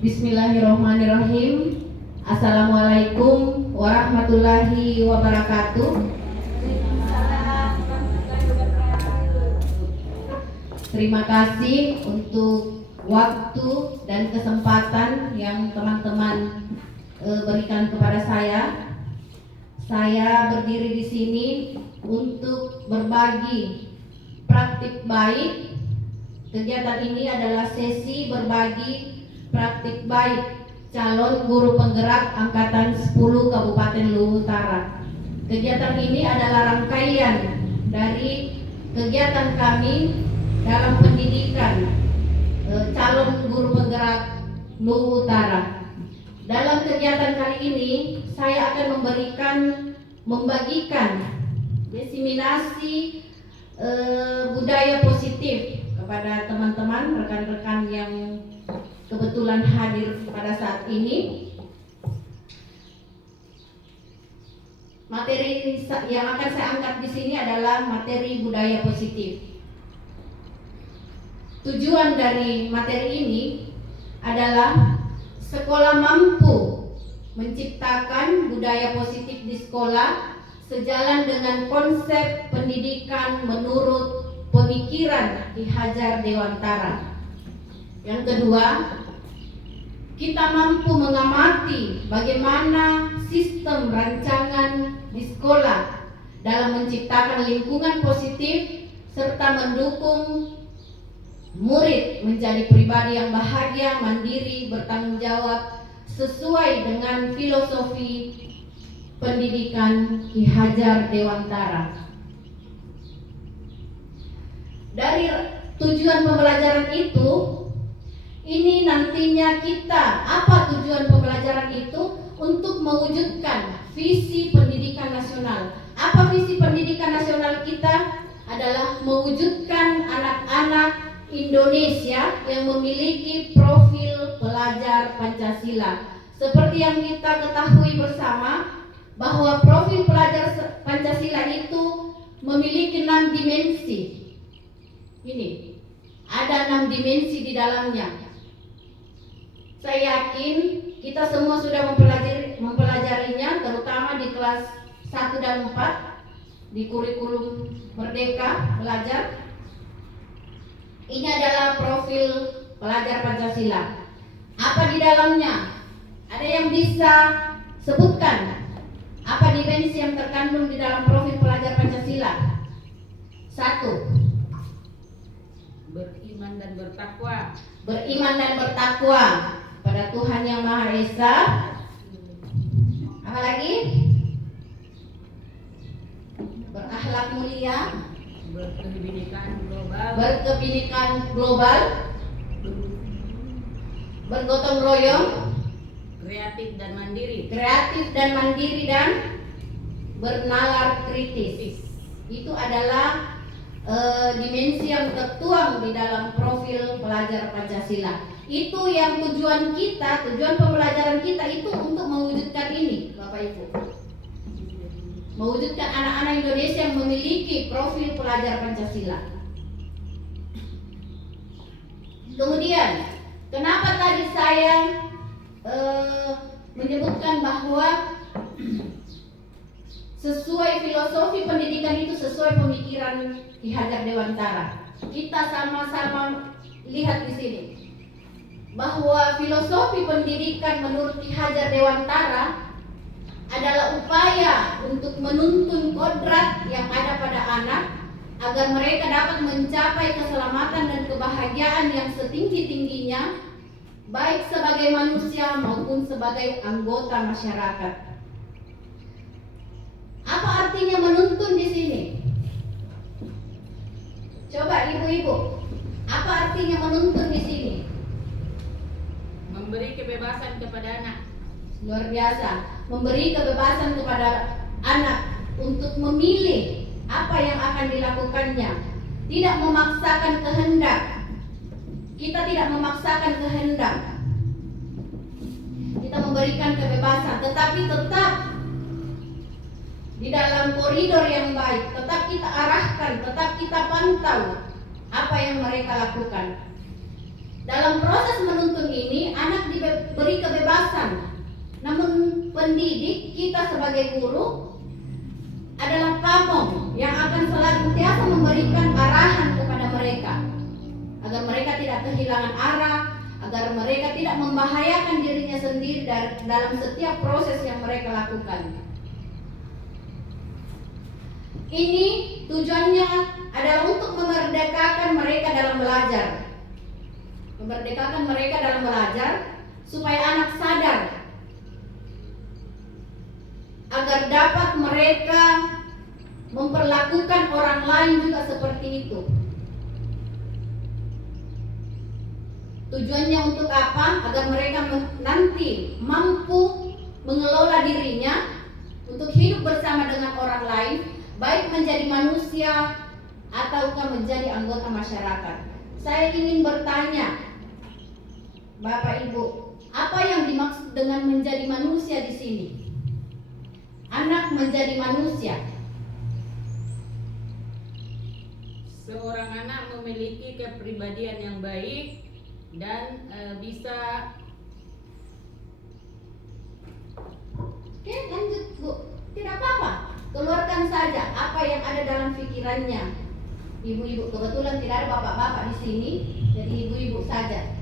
Bismillahirrahmanirrahim. Assalamualaikum warahmatullahi wabarakatuh. Terima kasih untuk waktu dan kesempatan yang teman-teman berikan kepada saya. Saya berdiri di sini untuk berbagi praktik baik. Kegiatan ini adalah sesi berbagi praktik baik calon guru penggerak angkatan 10 Kabupaten Luwu Utara. Kegiatan ini adalah rangkaian dari kegiatan kami dalam pendidikan calon guru penggerak Luwu Utara. Dalam kegiatan kali ini saya akan membagikan diseminasi budaya positif kepada teman-teman rekan-rekan yang kebetulan hadir pada saat ini. Materi yang akan saya angkat di sini adalah materi budaya positif. Tujuan dari materi ini adalah sekolah mampu menciptakan budaya positif di sekolah sejalan dengan konsep pendidikan menurut pemikiran Ki Hajar Dewantara. Yang kedua, kita mampu mengamati bagaimana sistem rancangan di sekolah dalam menciptakan lingkungan positif serta mendukung murid menjadi pribadi yang bahagia, mandiri, bertanggung jawab sesuai dengan filosofi pendidikan Ki Hajar Dewantara. Dari tujuan pembelajaran itu, ini nantinya apa tujuan pembelajaran itu? Untuk mewujudkan visi pendidikan nasional. Apa visi pendidikan nasional kita? Adalah mewujudkan anak-anak Indonesia yang memiliki profil pelajar Pancasila. Seperti yang kita ketahui bersama bahwa profil pelajar Pancasila itu memiliki 6 dimensi. Ini ada 6 dimensi di dalamnya. Saya yakin kita semua sudah mempelajarinya, terutama di kelas 1 dan 4 di kurikulum Merdeka Belajar. Ini adalah profil pelajar Pancasila. Apa di dalamnya? Ada yang bisa sebutkan apa dimensi yang terkandung di dalam profil pelajar Pancasila? 1. Beriman dan bertakwa. Beriman dan bertakwa pada Tuhan Yang Maha Esa. Apa lagi? Berakhlak mulia. Berkebinekaan global. Berkebinekaan global. Bergotong royong. Kreatif dan mandiri. Kreatif dan mandiri dan bernalar kritis. Itu adalah dimensi yang tertuang di dalam profil pelajar Pancasila. Itu yang tujuan pembelajaran kita itu untuk mewujudkan ini, Bapak Ibu. Mewujudkan anak-anak Indonesia yang memiliki profil pelajar Pancasila. Kemudian, kenapa tadi saya menyebutkan bahwa sesuai filosofi pendidikan itu sesuai pemikiran Ki Hajar Dewantara. Kita sama-sama lihat di sini bahwa filosofi pendidikan menurut Ki Hajar Dewantara adalah upaya untuk menuntun kodrat yang ada pada anak agar mereka dapat mencapai keselamatan dan kebahagiaan yang setinggi-tingginya, baik sebagai manusia maupun sebagai anggota masyarakat. Apa artinya menuntun di sini? Coba ibu-ibu, apa artinya menuntun di sini? Memberi kebebasan kepada anak. Luar biasa, memberi kebebasan kepada anak untuk memilih apa yang akan dilakukannya. Tidak memaksakan kehendak. Kita tidak memaksakan kehendak. Kita memberikan kebebasan, tetapi tetap di dalam koridor yang baik. Tetap kita arahkan, tetap kita pantau apa yang mereka lakukan. Dalam proses menuntun ini, anak diberi kebebasan. Namun pendidik, kita sebagai guru, adalah pamong yang akan senantiasa memberikan arahan kepada mereka, agar mereka tidak kehilangan arah, agar mereka tidak membahayakan dirinya sendiri dalam setiap proses yang mereka lakukan. Ini tujuannya adalah untuk memerdekakan mereka dalam belajar. Memerdekakan mereka dalam belajar supaya anak sadar agar dapat mereka memperlakukan orang lain juga seperti itu. Tujuannya untuk apa? Agar mereka nanti mampu mengelola dirinya untuk hidup bersama dengan orang lain, baik menjadi manusia ataukah menjadi anggota masyarakat. Saya ingin bertanya, Bapak Ibu, apa yang dimaksud dengan menjadi manusia di sini? Anak menjadi manusia. Seorang anak memiliki kepribadian yang baik dan bisa. Oke, lanjut Bu. Tidak apa-apa. Keluarkan saja apa yang ada dalam pikirannya. Ibu-ibu, kebetulan tidak ada bapak-bapak di sini, jadi ibu-ibu saja.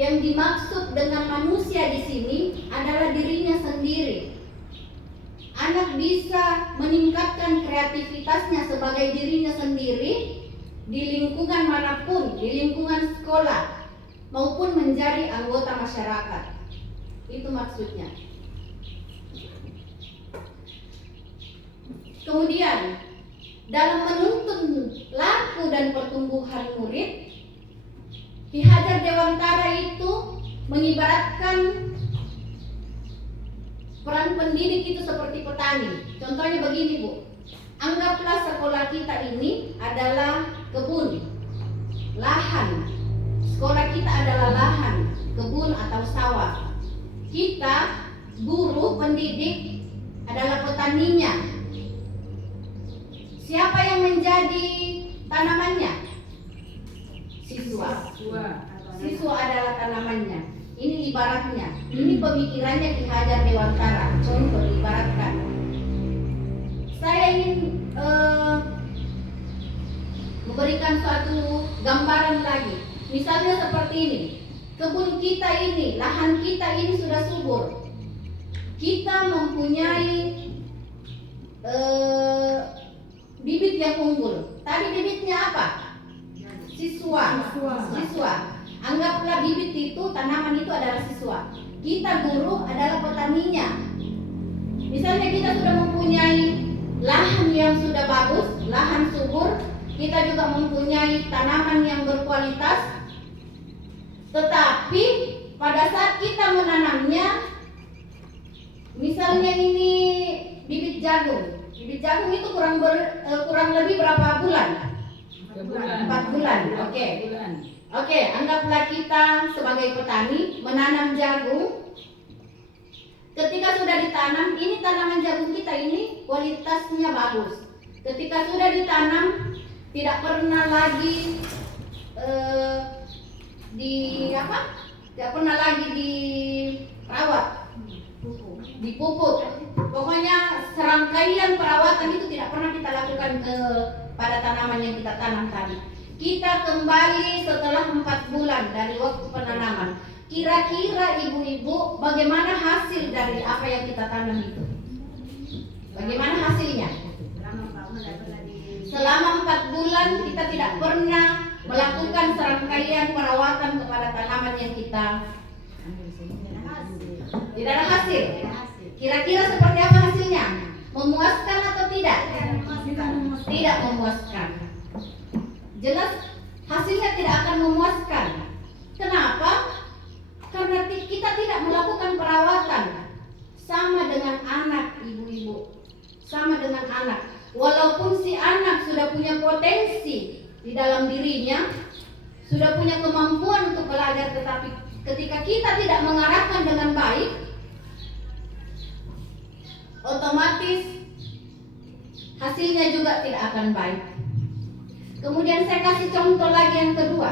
Yang dimaksud dengan manusia di sini adalah dirinya sendiri. Anak bisa meningkatkan kreativitasnya sebagai dirinya sendiri di lingkungan manapun, di lingkungan sekolah maupun menjadi anggota masyarakat. Itu maksudnya. Kemudian, dalam menuntun laku dan pertumbuhan murid, Ki Hajar Dewantara itu mengibaratkan peran pendidik itu seperti petani. Contohnya begini Bu, anggaplah sekolah kita ini adalah kebun, lahan. Sekolah kita adalah lahan, kebun atau sawah. Kita, guru, pendidik adalah petaninya. Siapa yang menjadi tanamannya? Siswa. Siswa adalah tanamannya. Ini ibaratnya. Ini pemikirannya Ki Hajar Dewantara. Contoh diibaratkan. Saya ingin memberikan suatu gambaran lagi. Misalnya seperti ini. Kebun kita ini, lahan kita ini sudah subur. Kita mempunyai bibit yang unggul. Tadi bibitnya apa? Siswa. Anggaplah bibit itu, tanaman itu adalah siswa. Kita guru adalah petaninya. Misalnya kita sudah mempunyai lahan yang sudah bagus, lahan subur, kita juga mempunyai tanaman yang berkualitas. Tetapi pada saat kita menanamnya, misalnya ini bibit jagung. Bibit jagung itu kurang lebih berapa bulan? 4 bulan. Oke, anggaplah kita sebagai petani menanam jagung. Ketika sudah ditanam, ini tanaman jagung kita ini kualitasnya bagus. Ketika sudah ditanam, tidak pernah lagi tidak pernah lagi dirawat, dipupuk. Pokoknya serangkaian perawatan itu tidak pernah kita lakukan pada tanaman yang kita tanam tadi. Kita kembali setelah 4 bulan dari waktu penanaman. Kira-kira ibu-ibu bagaimana hasil dari apa yang kita tanam itu? Bagaimana hasilnya? Selama 4 bulan kita tidak pernah melakukan serangkaian perawatan kepada tanaman yang kita. Tidak ada hasil. Kira-kira seperti apa hasilnya? Memuaskan atau tidak? Tidak memuaskan. Jelas hasilnya tidak akan memuaskan. Kenapa? Karena kita tidak melakukan perawatan. Sama dengan anak, ibu-ibu. Sama dengan anak. Walaupun sudah punya kemampuan untuk belajar, tetapi ketika kita tidak mengarahkan dengan baik, otomatis hasilnya juga tidak akan baik. Kemudian saya kasih contoh lagi yang kedua.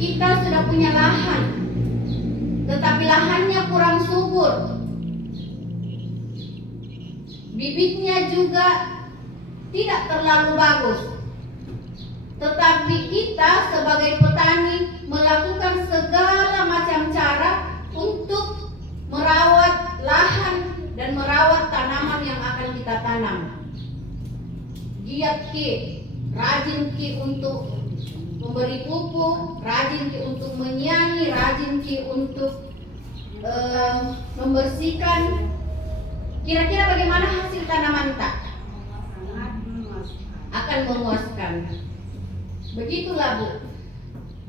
Kita sudah punya lahan, tetapi lahannya kurang subur. Bibitnya juga tidak terlalu bagus. Tetapi kita sebagai petani melakukan segala macam cara untuk merawat lahan dan merawat tanaman yang akan kita tanam. Giat ki, rajin ki untuk memberi pupuk, rajin ki untuk menyiangi, rajin ki untuk membersihkan. Kira-kira bagaimana hasil tanaman tak? Akan memuaskan. Begitulah Bu.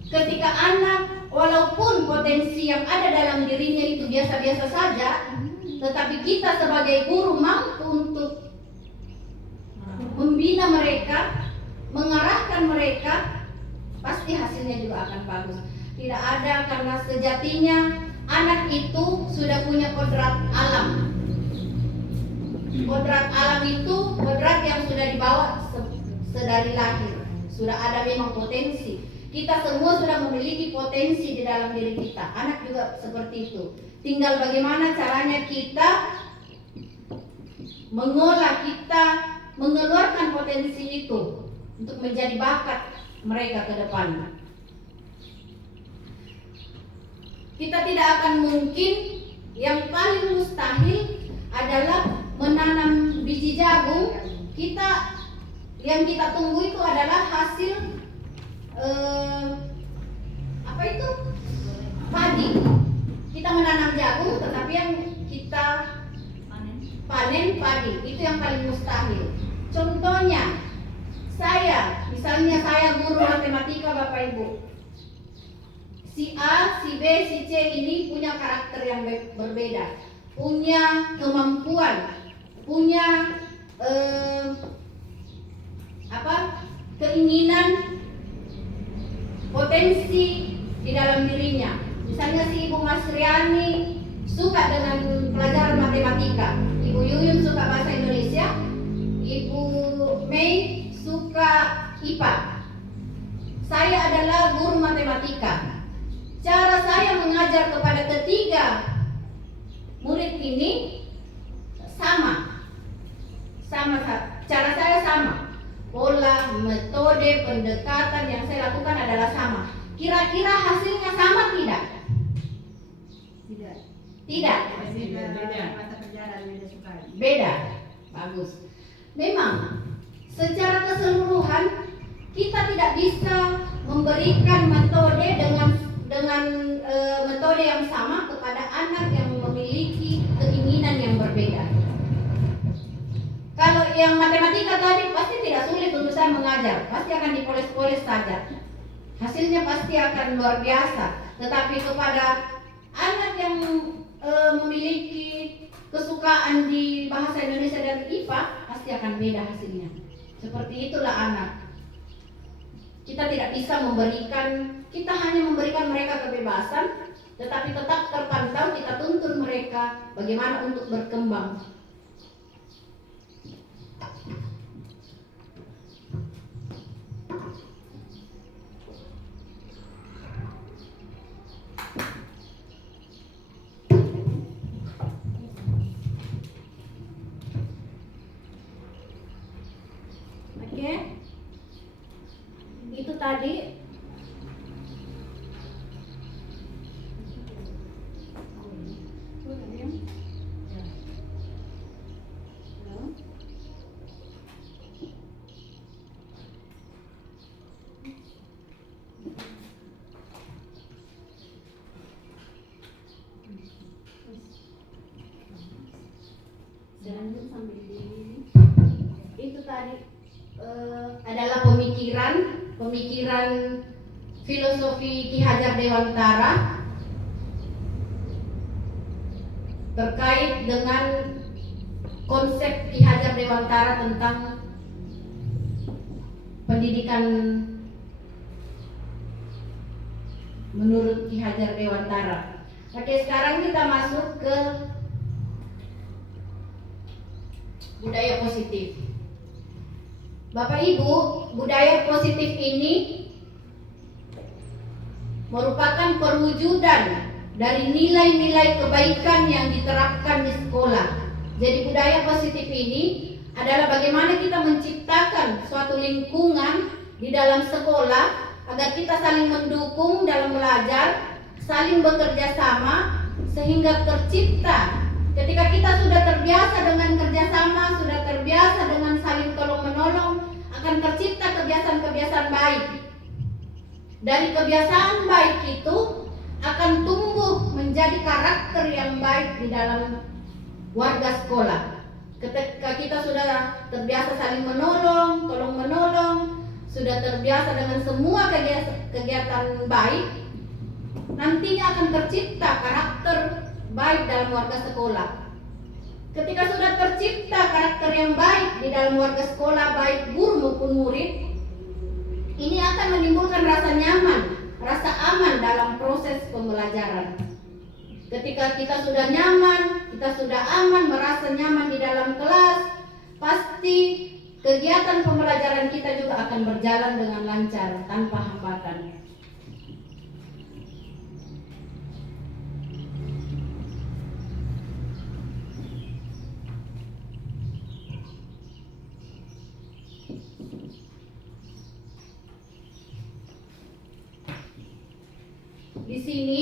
Ketika anak walaupun potensi yang ada dalam dirinya itu biasa-biasa saja, tetapi kita sebagai guru mampu untuk membina mereka, mengarahkan mereka, pasti hasilnya juga akan bagus. Tidak ada, karena sejatinya anak itu sudah punya kodrat alam. Kodrat alam itu kodrat yang sudah dibawa sedari lahir. Sudah ada memang potensi. Kita semua sudah memiliki potensi di dalam diri kita. Anak juga seperti itu. Tinggal bagaimana caranya kita mengolah, kita mengeluarkan potensi itu untuk menjadi bakat mereka ke depan. Kita tidak akan mungkin, yang paling mustahil adalah menanam biji jagung. Yang kita tunggu itu adalah hasil padi. Kita menanam jagung, tetapi yang kita panen padi, itu yang paling mustahil. Contohnya, misalnya saya guru matematika Bapak Ibu. Si A, si B, si C ini punya karakter yang berbeda, punya kemampuan, punya keinginan, potensi di dalam dirinya. Misalnya si Ibu Masriani suka dengan pelajaran matematika, Ibu Yuyun suka bahasa Indonesia, Ibu Mei suka IPA. Saya adalah guru matematika. Cara saya mengajar kepada ketiga murid ini sama. Cara saya sama. Pola, metode, pendekatan yang saya lakukan adalah sama. Kira-kira hasilnya sama tidak? Tidak. Beda. Bagus. Memang secara keseluruhan kita tidak bisa memberikan metode dengan metode yang sama kepada anak yang memiliki keinginan yang berbeda. Kalau yang matematika tadi pasti tidak sulit untuk saya mengajar, pasti akan dipoles-poles saja. Hasilnya pasti akan luar biasa. Tetapi kepada anak yang memiliki kesukaan di bahasa Indonesia dan IPA, pasti akan beda hasilnya. Seperti itulah anak. Kita tidak bisa kita hanya memberikan mereka kebebasan, tetapi tetap terpantau, kita tuntun mereka bagaimana untuk berkembang. Oke, itu tadi adalah pemikiran filosofi Ki Hajar Dewantara terkait dengan konsep Ki Hajar Dewantara tentang pendidikan menurut Ki Hajar Dewantara. Oke, sekarang kita masuk ke budaya positif. Bapak Ibu, budaya positif ini merupakan perwujudan dari nilai-nilai kebaikan yang diterapkan di sekolah. Jadi budaya positif ini adalah bagaimana kita menciptakan suatu lingkungan di dalam sekolah agar kita saling mendukung dalam belajar, saling bekerja sama, sehingga tercipta. Ketika kita sudah terbiasa dengan kerjasama, sudah terbiasa dengan saling tolong-menolong, akan tercipta kebiasaan-kebiasaan baik. Dari kebiasaan baik itu akan tumbuh menjadi karakter yang baik di dalam warga sekolah. Ketika kita sudah terbiasa saling menolong, tolong-menolong, sudah terbiasa dengan semua kegiatan baik, nantinya akan tercipta karakter baik dalam warga sekolah. Ketika sudah tercipta karakter yang baik di dalam warga sekolah, baik guru maupun murid, ini akan menimbulkan rasa nyaman, rasa aman dalam proses pembelajaran. Ketika kita sudah nyaman, kita sudah aman, merasa nyaman di dalam kelas, pasti kegiatan pembelajaran kita juga akan berjalan dengan lancar, tanpa hambatan. Di sini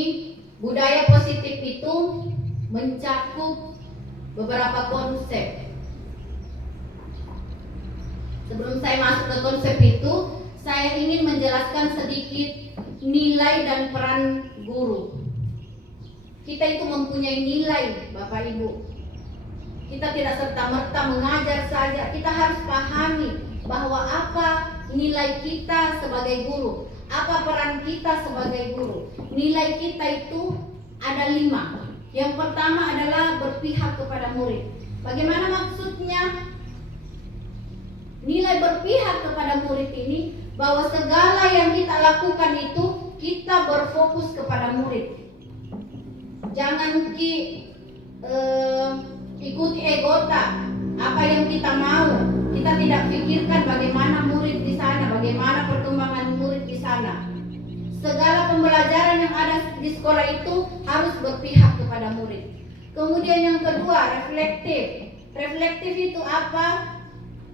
budaya positif itu mencakup beberapa konsep. Sebelum saya masuk ke konsep itu, saya ingin menjelaskan sedikit nilai dan peran guru. Kita itu mempunyai nilai, Bapak Ibu. Kita tidak serta-merta mengajar saja, kita harus pahami bahwa apa nilai kita sebagai guru, apa peran kita sebagai guru. Nilai kita itu ada 5. Yang pertama adalah berpihak kepada murid. Bagaimana maksudnya? Nilai berpihak kepada murid ini bahwa segala yang kita lakukan itu kita berfokus kepada murid. Jangan ikuti egota, apa yang kita mau. Kita tidak pikirkan bagaimana murid di sana, bagaimana perkembangan murid di sana. Segala pembelajaran yang ada di sekolah itu harus berpihak kepada murid. Kemudian yang kedua, reflektif. Reflektif itu apa?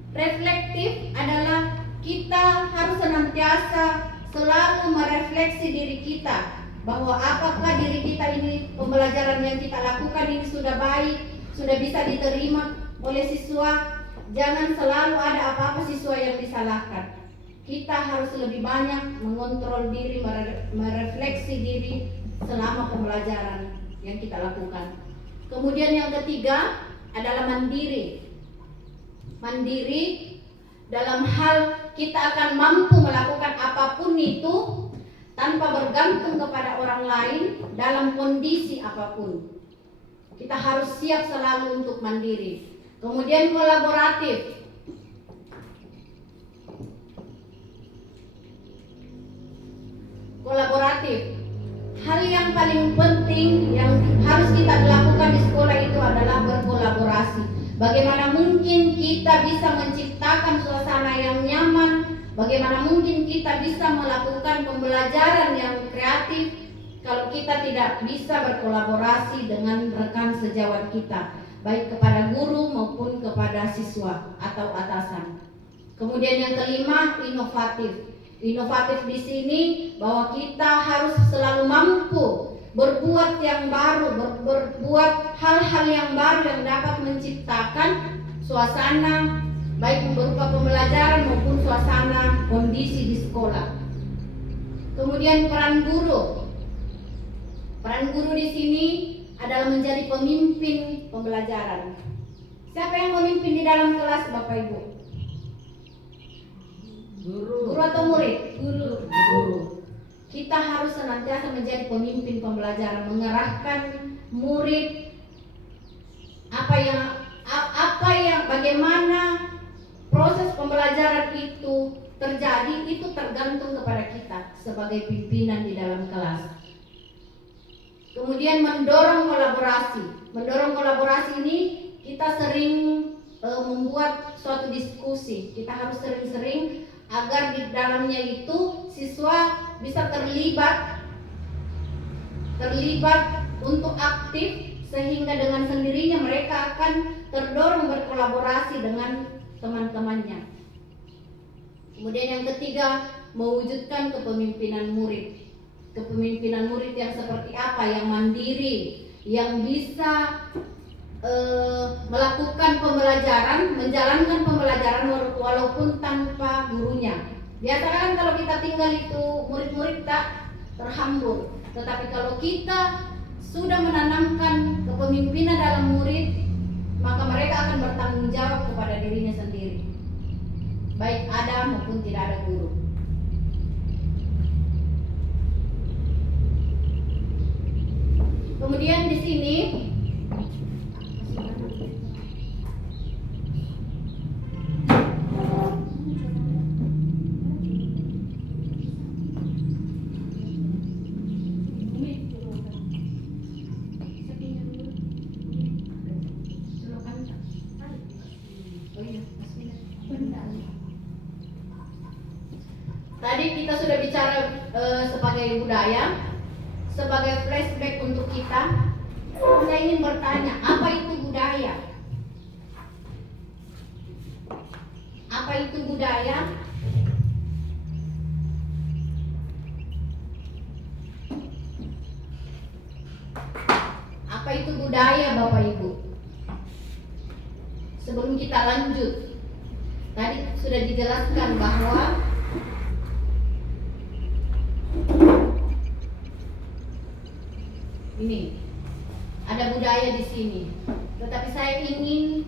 Reflektif adalah kita harus senantiasa selalu merefleksi diri kita, bahwa apakah diri kita ini, pembelajaran yang kita lakukan ini sudah baik, sudah bisa diterima oleh siswa. Jangan selalu ada apa-apa siswa yang disalahkan. Kita harus lebih banyak mengontrol diri, merefleksi diri selama pembelajaran yang kita lakukan. Kemudian yang ketiga adalah mandiri. Mandiri dalam hal kita akan mampu melakukan apapun itu tanpa bergantung kepada orang lain dalam kondisi apapun. Kita harus siap selalu untuk mandiri. Kemudian kolaboratif. Kolaboratif. Hal yang paling penting yang harus kita lakukan di sekolah itu adalah berkolaborasi. Bagaimana mungkin kita bisa menciptakan suasana yang nyaman? Bagaimana mungkin kita bisa melakukan pembelajaran yang kreatif kalau kita tidak bisa berkolaborasi dengan rekan sejawat kita, baik kepada guru maupun kepada siswa atau atasan. Kemudian yang kelima, inovatif. Inovatif di sini bahwa kita harus selalu mampu berbuat yang baru, berbuat hal-hal yang baru yang dapat menciptakan suasana baik berupa pembelajaran maupun suasana kondisi di sekolah. Kemudian peran guru. Peran guru di sini adalah menjadi pemimpin pembelajaran. Siapa yang memimpin di dalam kelas, Bapak Ibu? Guru atau murid? Guru. Kita harus senantiasa menjadi pemimpin pembelajaran, mengerahkan murid bagaimana proses pembelajaran itu terjadi, itu tergantung kepada kita sebagai pimpinan di dalam kelas. Kemudian mendorong kolaborasi. Mendorong kolaborasi ini kita sering membuat suatu diskusi. Kita harus sering-sering agar di dalamnya itu siswa bisa terlibat untuk aktif, sehingga dengan sendirinya mereka akan terdorong berkolaborasi dengan teman-temannya. Kemudian yang ketiga, mewujudkan kepemimpinan murid. Kepemimpinan murid yang seperti apa? Yang mandiri, yang bisa melakukan pembelajaran, menjalankan pembelajaran walaupun tanpa gurunya. Biasanya kan kalau kita tinggal itu murid-murid tak terhambur. Tetapi kalau kita sudah menanamkan kepemimpinan dalam murid, maka mereka akan bertanggung jawab kepada dirinya sendiri, baik ada maupun tidak ada guru. Kemudian di sini tadi kita sudah bicara sebagai budaya, sebagai flashback untuk kita. Saya ingin bertanya, apa itu budaya? Apa itu budaya? Apa itu budaya, Bapak Ibu? Sebelum kita lanjut, tadi sudah dijelaskan bahwa ini ada budaya di sini. Tetapi saya ingin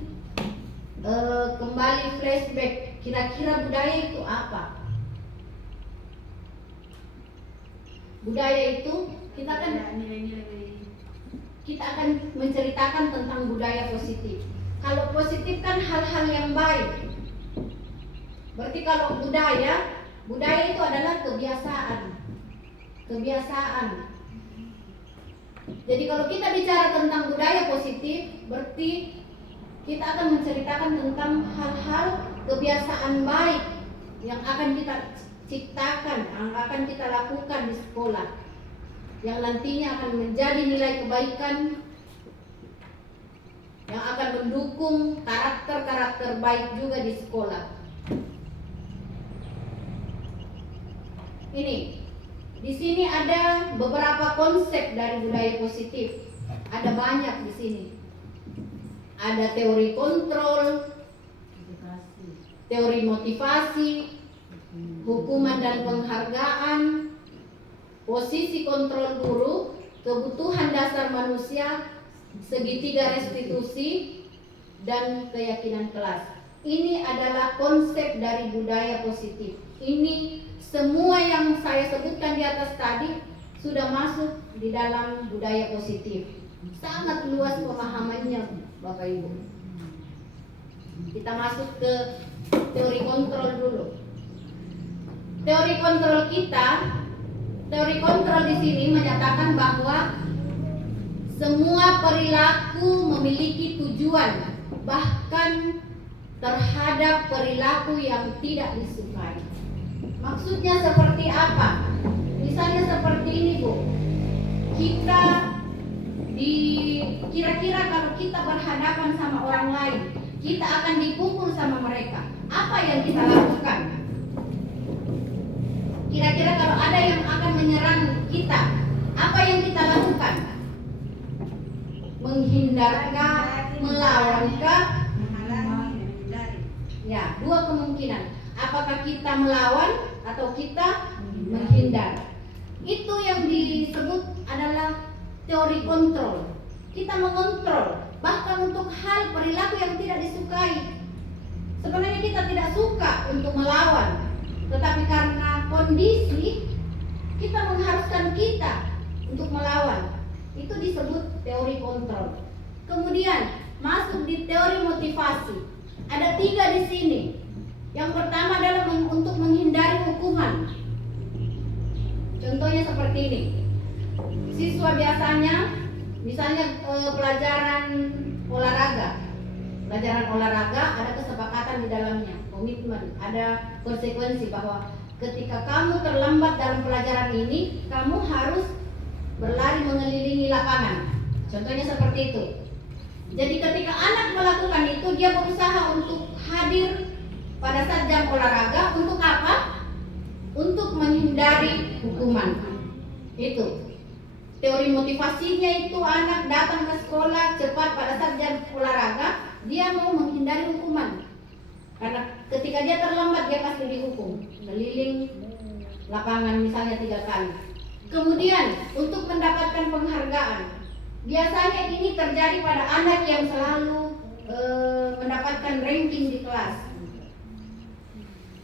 kembali flashback, kira-kira budaya itu apa? Budaya itu kita akan menceritakan tentang budaya positif. Kalau positif kan hal-hal yang baik. Berarti kalau budaya itu adalah kebiasaan. Jadi kalau kita bicara tentang budaya positif, berarti kita akan menceritakan tentang hal-hal kebiasaan baik yang akan kita ciptakan, yang akan kita lakukan di sekolah, yang nantinya akan menjadi nilai kebaikan, yang akan mendukung karakter-karakter baik juga di sekolah. Ini di sini ada beberapa konsep dari budaya positif. Ada banyak di sini. Ada teori kontrol, teori motivasi, hukuman dan penghargaan, posisi kontrol guru, kebutuhan dasar manusia, segitiga restitusi, dan keyakinan kelas. Ini adalah konsep dari budaya positif. Ini semua yang saya sebutkan di atas tadi sudah masuk di dalam budaya positif. Sangat luas pemahamannya, Bapak Ibu. Kita masuk ke teori kontrol dulu. Teori kontrol di sini menyatakan bahwa semua perilaku memiliki tujuan, bahkan terhadap perilaku yang tidak disukai. Maksudnya seperti apa? Misalnya seperti ini, Bu. Kira-kira kalau kita berhadapan sama orang lain, kita akan dipukul sama mereka. Apa yang kita lakukan? Kira-kira kalau ada yang akan menyerang kita, apa yang kita lakukan? Menghindarkah? Melawankah? Ya, dua kemungkinan. Apakah kita melawan atau kita menghindar? Itu yang disebut adalah teori kontrol. Kita mengontrol, bahkan untuk hal perilaku yang tidak disukai. Sebenarnya kita tidak suka untuk melawan, tetapi karena kondisi kita mengharuskan kita untuk melawan. Itu disebut teori kontrol. Kemudian masuk di teori motivasi. Ada 3 di sini. Yang pertama adalah untuk menghindari hukuman. Contohnya seperti ini. Siswa biasanya, misalnya pelajaran olahraga. Pelajaran olahraga ada kesepakatan di dalamnya, komitmen, ada konsekuensi bahwa ketika kamu terlambat dalam pelajaran ini, kamu harus berlari mengelilingi lapangan. Contohnya seperti itu. Jadi ketika anak melakukan itu, dia berusaha untuk hadir pada saat jam olahraga. Untuk apa? Untuk menghindari hukuman. Itu teori motivasinya, itu anak datang ke sekolah cepat pada saat jam olahraga, dia mau menghindari hukuman. Karena ketika dia terlambat, dia pasti dihukum keliling lapangan misalnya 3 kali. Kemudian untuk mendapatkan penghargaan, biasanya ini terjadi pada anak yang selalu mendapatkan ranking di kelas.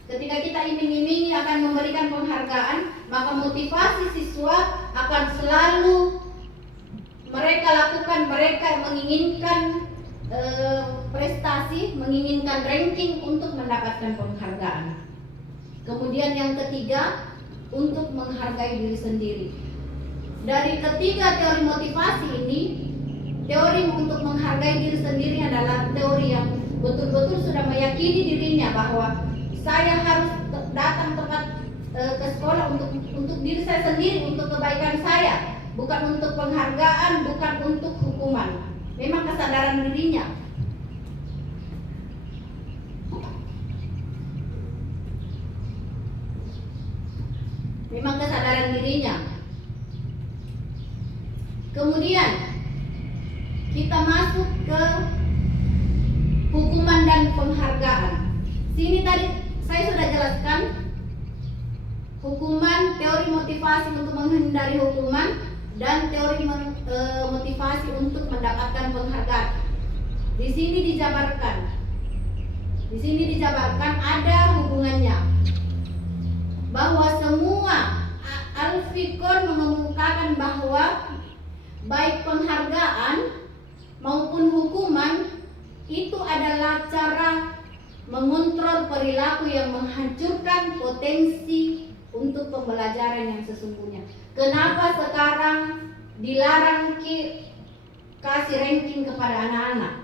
Ketika kita iming-imingi akan memberikan penghargaan, maka motivasi siswa akan selalu mereka lakukan, mereka menginginkan prestasi, menginginkan ranking untuk mendapatkan penghargaan. Kemudian yang ketiga, untuk menghargai diri sendiri. Dari ketiga teori motivasi ini, teori untuk menghargai diri sendiri adalah teori yang betul-betul sudah meyakini dirinya bahwa saya harus datang tepat ke sekolah untuk diri saya sendiri, untuk kebaikan saya, bukan untuk penghargaan, bukan untuk hukuman. Memang kesadaran dirinya. Memang kesadaran dirinya. Kemudian kita masuk ke hukuman dan penghargaan. Sini tadi saya sudah jelaskan hukuman, teori motivasi untuk menghindari hukuman, dan teori motivasi untuk mendapatkan penghargaan. Di sini dijabarkan ada hubungannya, bahwa semua Al-Fikon mengemukakan bahwa baik penghargaan maupun hukuman itu adalah cara mengontrol perilaku yang menghancurkan potensi untuk pembelajaran yang sesungguhnya. Kenapa sekarang dilarang kasih ranking kepada anak-anak?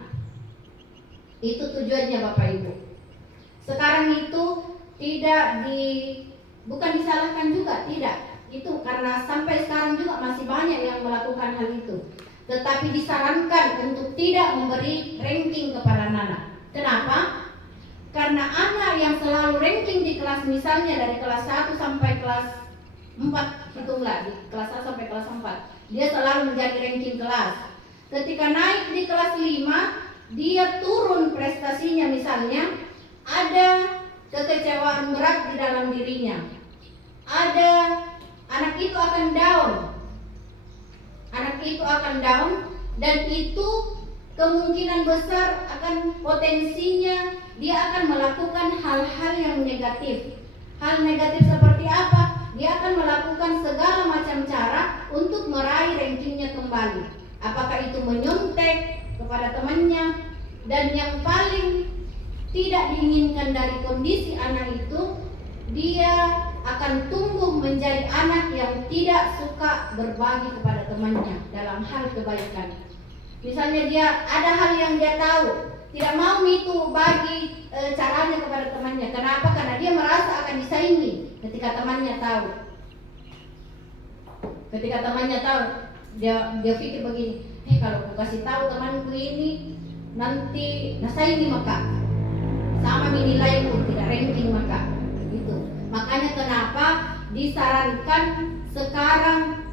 Itu tujuannya Bapak Ibu. Sekarang itu bukan disalahkan juga, tidak. Itu karena sampai sekarang juga masih banyak yang melakukan hal itu. Tetapi disarankan untuk tidak memberi ranking kepada anak-anak. Kenapa? Karena anak yang selalu ranking di kelas, misalnya dari kelas 1 sampai kelas 4, hitunglah di kelas 1 sampai kelas 4, dia selalu menjadi ranking kelas. Ketika naik di kelas 5, dia turun prestasinya, misalnya ada kekecewaan berat di dalam dirinya, anak itu akan down, dan itu kemungkinan besar akan potensinya dia akan melakukan hal-hal yang negatif. Hal negatif seperti apa? Dia akan melakukan segala macam cara untuk meraih rankingnya kembali. Apakah itu menyontek kepada temannya, dan yang paling tidak diinginkan dari kondisi anak itu, dia akan tumbuh menjadi anak yang tidak suka berbagi kepada temannya dalam hal kebaikan. Misalnya dia ada hal yang dia tahu, tidak mau itu bagi caranya kepada temannya. Kenapa? Karena dia merasa akan disaingi ketika temannya tahu. Dia pikir begini, kalau aku kasih tahu temanku ini, nanti nasaingi maka sama nilaiku, tidak ranking maka. Itu. Makanya kenapa disarankan sekarang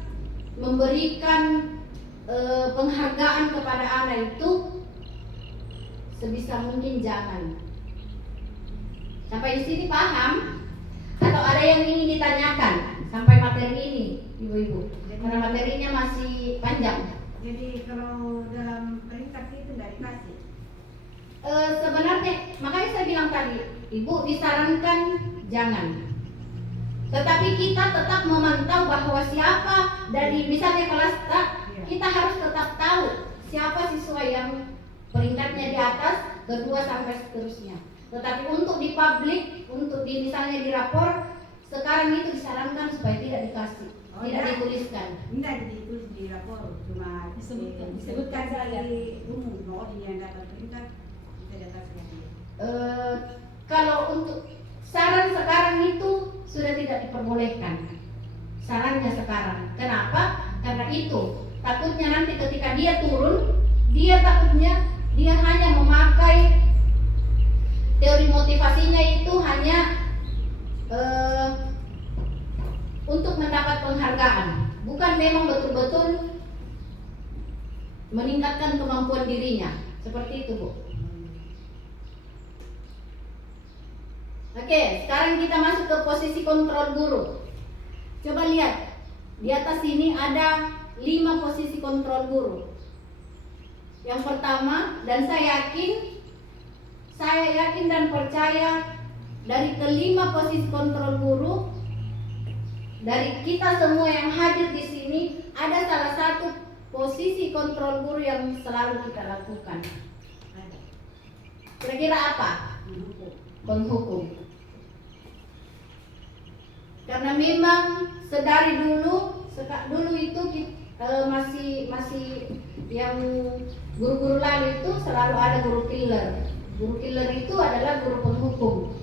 memberikan penghargaan kepada anak itu sebisa mungkin jangan. Sampai di sini paham? Atau ada yang ingin ditanyakan sampai materi ini, ibu-ibu? Karena materinya masih panjang. Jadi kalau dalam peringkat itu tidak dikasih. Sebenarnya makanya saya bilang tadi, ibu disarankan jangan. Tetapi kita tetap memantau bahwa siapa dari misalnya kelas A, kita harus tetap tahu siapa siswa yang peringkatnya di atas, kedua sampai seterusnya. Tetapi untuk di publik, untuk di misalnya di rapor, sekarang itu disarankan supaya tidak dikasih, tidak dituliskan. Tidak ditulis di rapor, cuma Disebutkan saja. di umum. Mau yang dapat perintah bisa di atas lagi. Kalau untuk saran sekarang itu sudah tidak diperbolehkan. Sarannya sekarang. Kenapa? Karena itu takutnya nanti ketika dia turun, dia takutnya dia hanya memakai teori motivasinya itu hanya untuk mendapat penghargaan, bukan memang betul-betul meningkatkan kemampuan dirinya. Seperti itu, Bu. Oke, sekarang kita masuk ke posisi kontrol guru. Coba lihat, di atas sini ada 5 posisi kontrol guru. Yang pertama, dan saya yakin dan percaya dari kelima posisi kontrol guru, dari kita semua yang hadir di sini, ada salah satu posisi kontrol guru yang selalu kita lakukan. Kira-kira apa? Penghukum. Karena memang sedari dulu itu masih yang guru-guru lalu itu selalu ada guru killer. Guru killer itu adalah guru penghukum.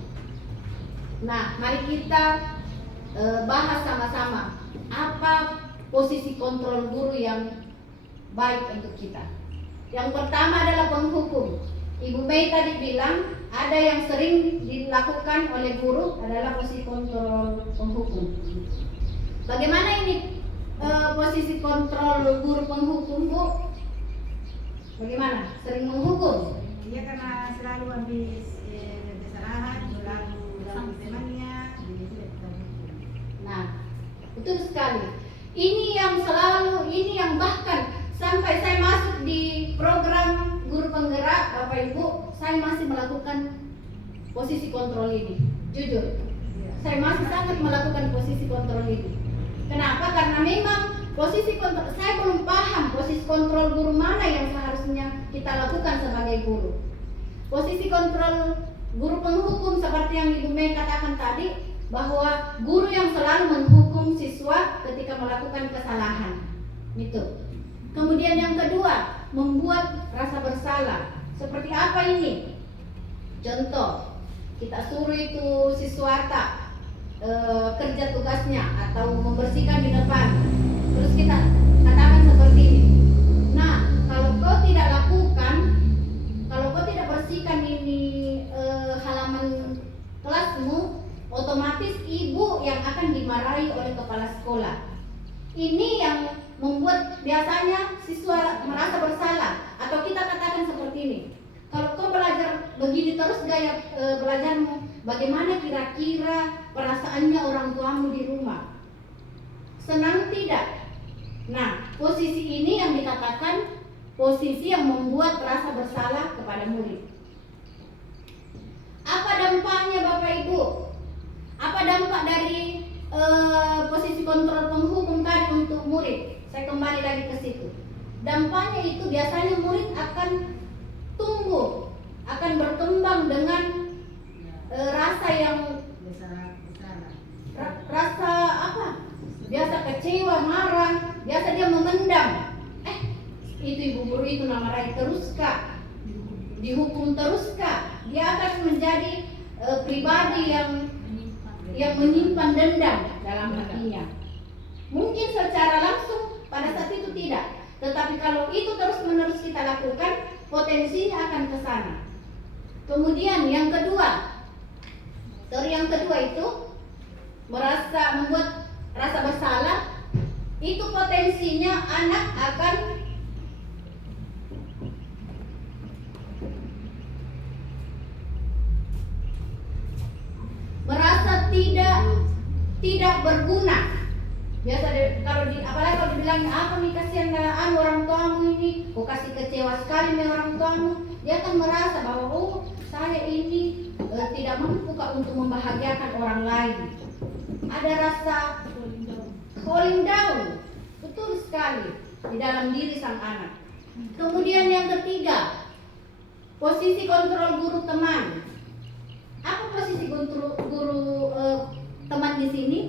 Nah, mari kita bahas sama-sama apa posisi kontrol guru yang baik untuk kita. Yang pertama adalah penghukum. Ibu Mei tadi bilang ada yang sering dilakukan oleh guru adalah posisi kontrol penghukum. Bagaimana ini posisi kontrol guru penghukum, Bu? Bagaimana? Sering menghukum? Dia karena selalu habis kesalahan, selalu dalam temannya, jadi tidak kita hukum. Nah, betul sekali. Ini yang bahkan sampai saya masuk di program guru penggerak, Bapak Ibu, saya masih melakukan posisi kontrol ini. Jujur, saya masih sangat melakukan posisi kontrol ini. Kenapa? Karena memang posisi kontrol, saya belum paham posisi kontrol guru mana yang seharusnya kita lakukan sebagai guru. Posisi kontrol guru penghukum seperti yang Ibu Mei katakan tadi, bahwa guru yang selalu menghukum siswa ketika melakukan kesalahan. Itu. Kemudian yang kedua, membuat rasa bersalah. Seperti apa ini? Contoh, kita suruh itu siswa kerja tugasnya atau membersihkan di depan. Terus kita katakan seperti ini. Nah, kalau kau tidak bersihkan ini halaman kelasmu, otomatis ibu yang akan dimarahi oleh kepala sekolah. Ini yang membuat biasanya siswa merasa bersalah. Atau kita katakan seperti ini, kalau kau belajar begini terus gaya belajarmu, bagaimana kira-kira perasaannya orang tuamu di rumah? Senang tidak? Nah, posisi ini yang dikatakan posisi yang membuat rasa bersalah kepada murid. Apa dampaknya Bapak Ibu? Apa dampak dari posisi kontrol penghukum tadi untuk murid? Saya kembali lagi ke situ. Dampaknya itu biasanya murid akan tumbuh, akan berkembang dengan rasa yang rasa apa? Biasa kecewa, marah, biasa dia memendam. Itu ibu guru itu marahi terus kah? Dihukum terus kah? Dia akan menjadi pribadi yang menyimpan dendam dalam hatinya. Mungkin secara langsung pada saat itu tidak, tetapi kalau itu terus-menerus kita lakukan, potensinya akan ke sana. Kemudian yang kedua, itu membuat rasa bersalah, itu potensinya anak akan merasa tidak berguna. Biasa apalagi kalau dibilang apa nih, kasihan orang tuamu ini, kok kasih kecewa sekali nih orang tuamu, dia akan merasa bahwa saya ini tidak mampu untuk membahagiakan orang lain. Ada rasa falling down, betul sekali di dalam diri sang anak. Kemudian yang ketiga, posisi kontrol guru teman. Apa posisi teman di sini?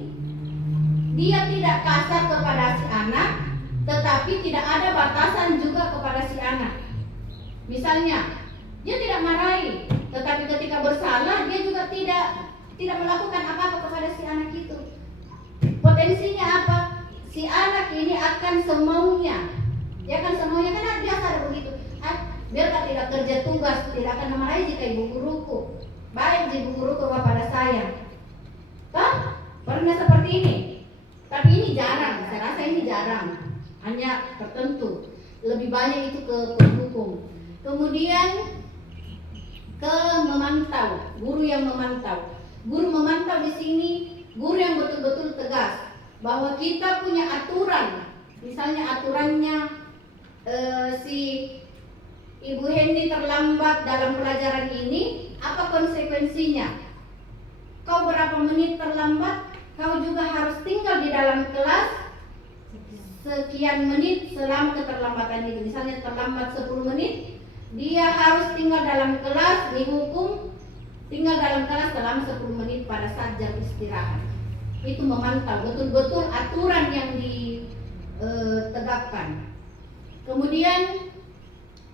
Dia tidak kasar kepada si anak, tetapi tidak ada batasan juga kepada si anak. Misalnya, dia tidak marahi, tetapi ketika bersalah dia juga tidak melakukan apa-apa kepada si anak itu. Potensinya apa? Si anak ini akan semaunya. Dia akan semaunya, karena dia sadar begitu. Biarlah tidak kerja tugas, tidak akan memarahi jika ibu guruku. Baik ibu guruku kepada saya. Toh? Pernah seperti ini. Tapi ini jarang, saya rasa ini jarang. Hanya tertentu. Lebih banyak itu ke hukum. Kemudian ke memantau, guru yang memantau. Guru memantau di sini, guru yang betul-betul tegas bahwa kita punya aturan. Misalnya aturannya si Ibu Hendy terlambat dalam pelajaran ini, apa konsekuensinya? Kau berapa menit terlambat, kau juga harus tinggal di dalam kelas sekian menit selama keterlambatan itu. Misalnya terlambat 10 menit, dia harus tinggal dalam kelas, dihukum tinggal dalam kelas selama 10 menit pada saat jam istirahat. Itu memantau betul-betul aturan yang ditegakkan. Kemudian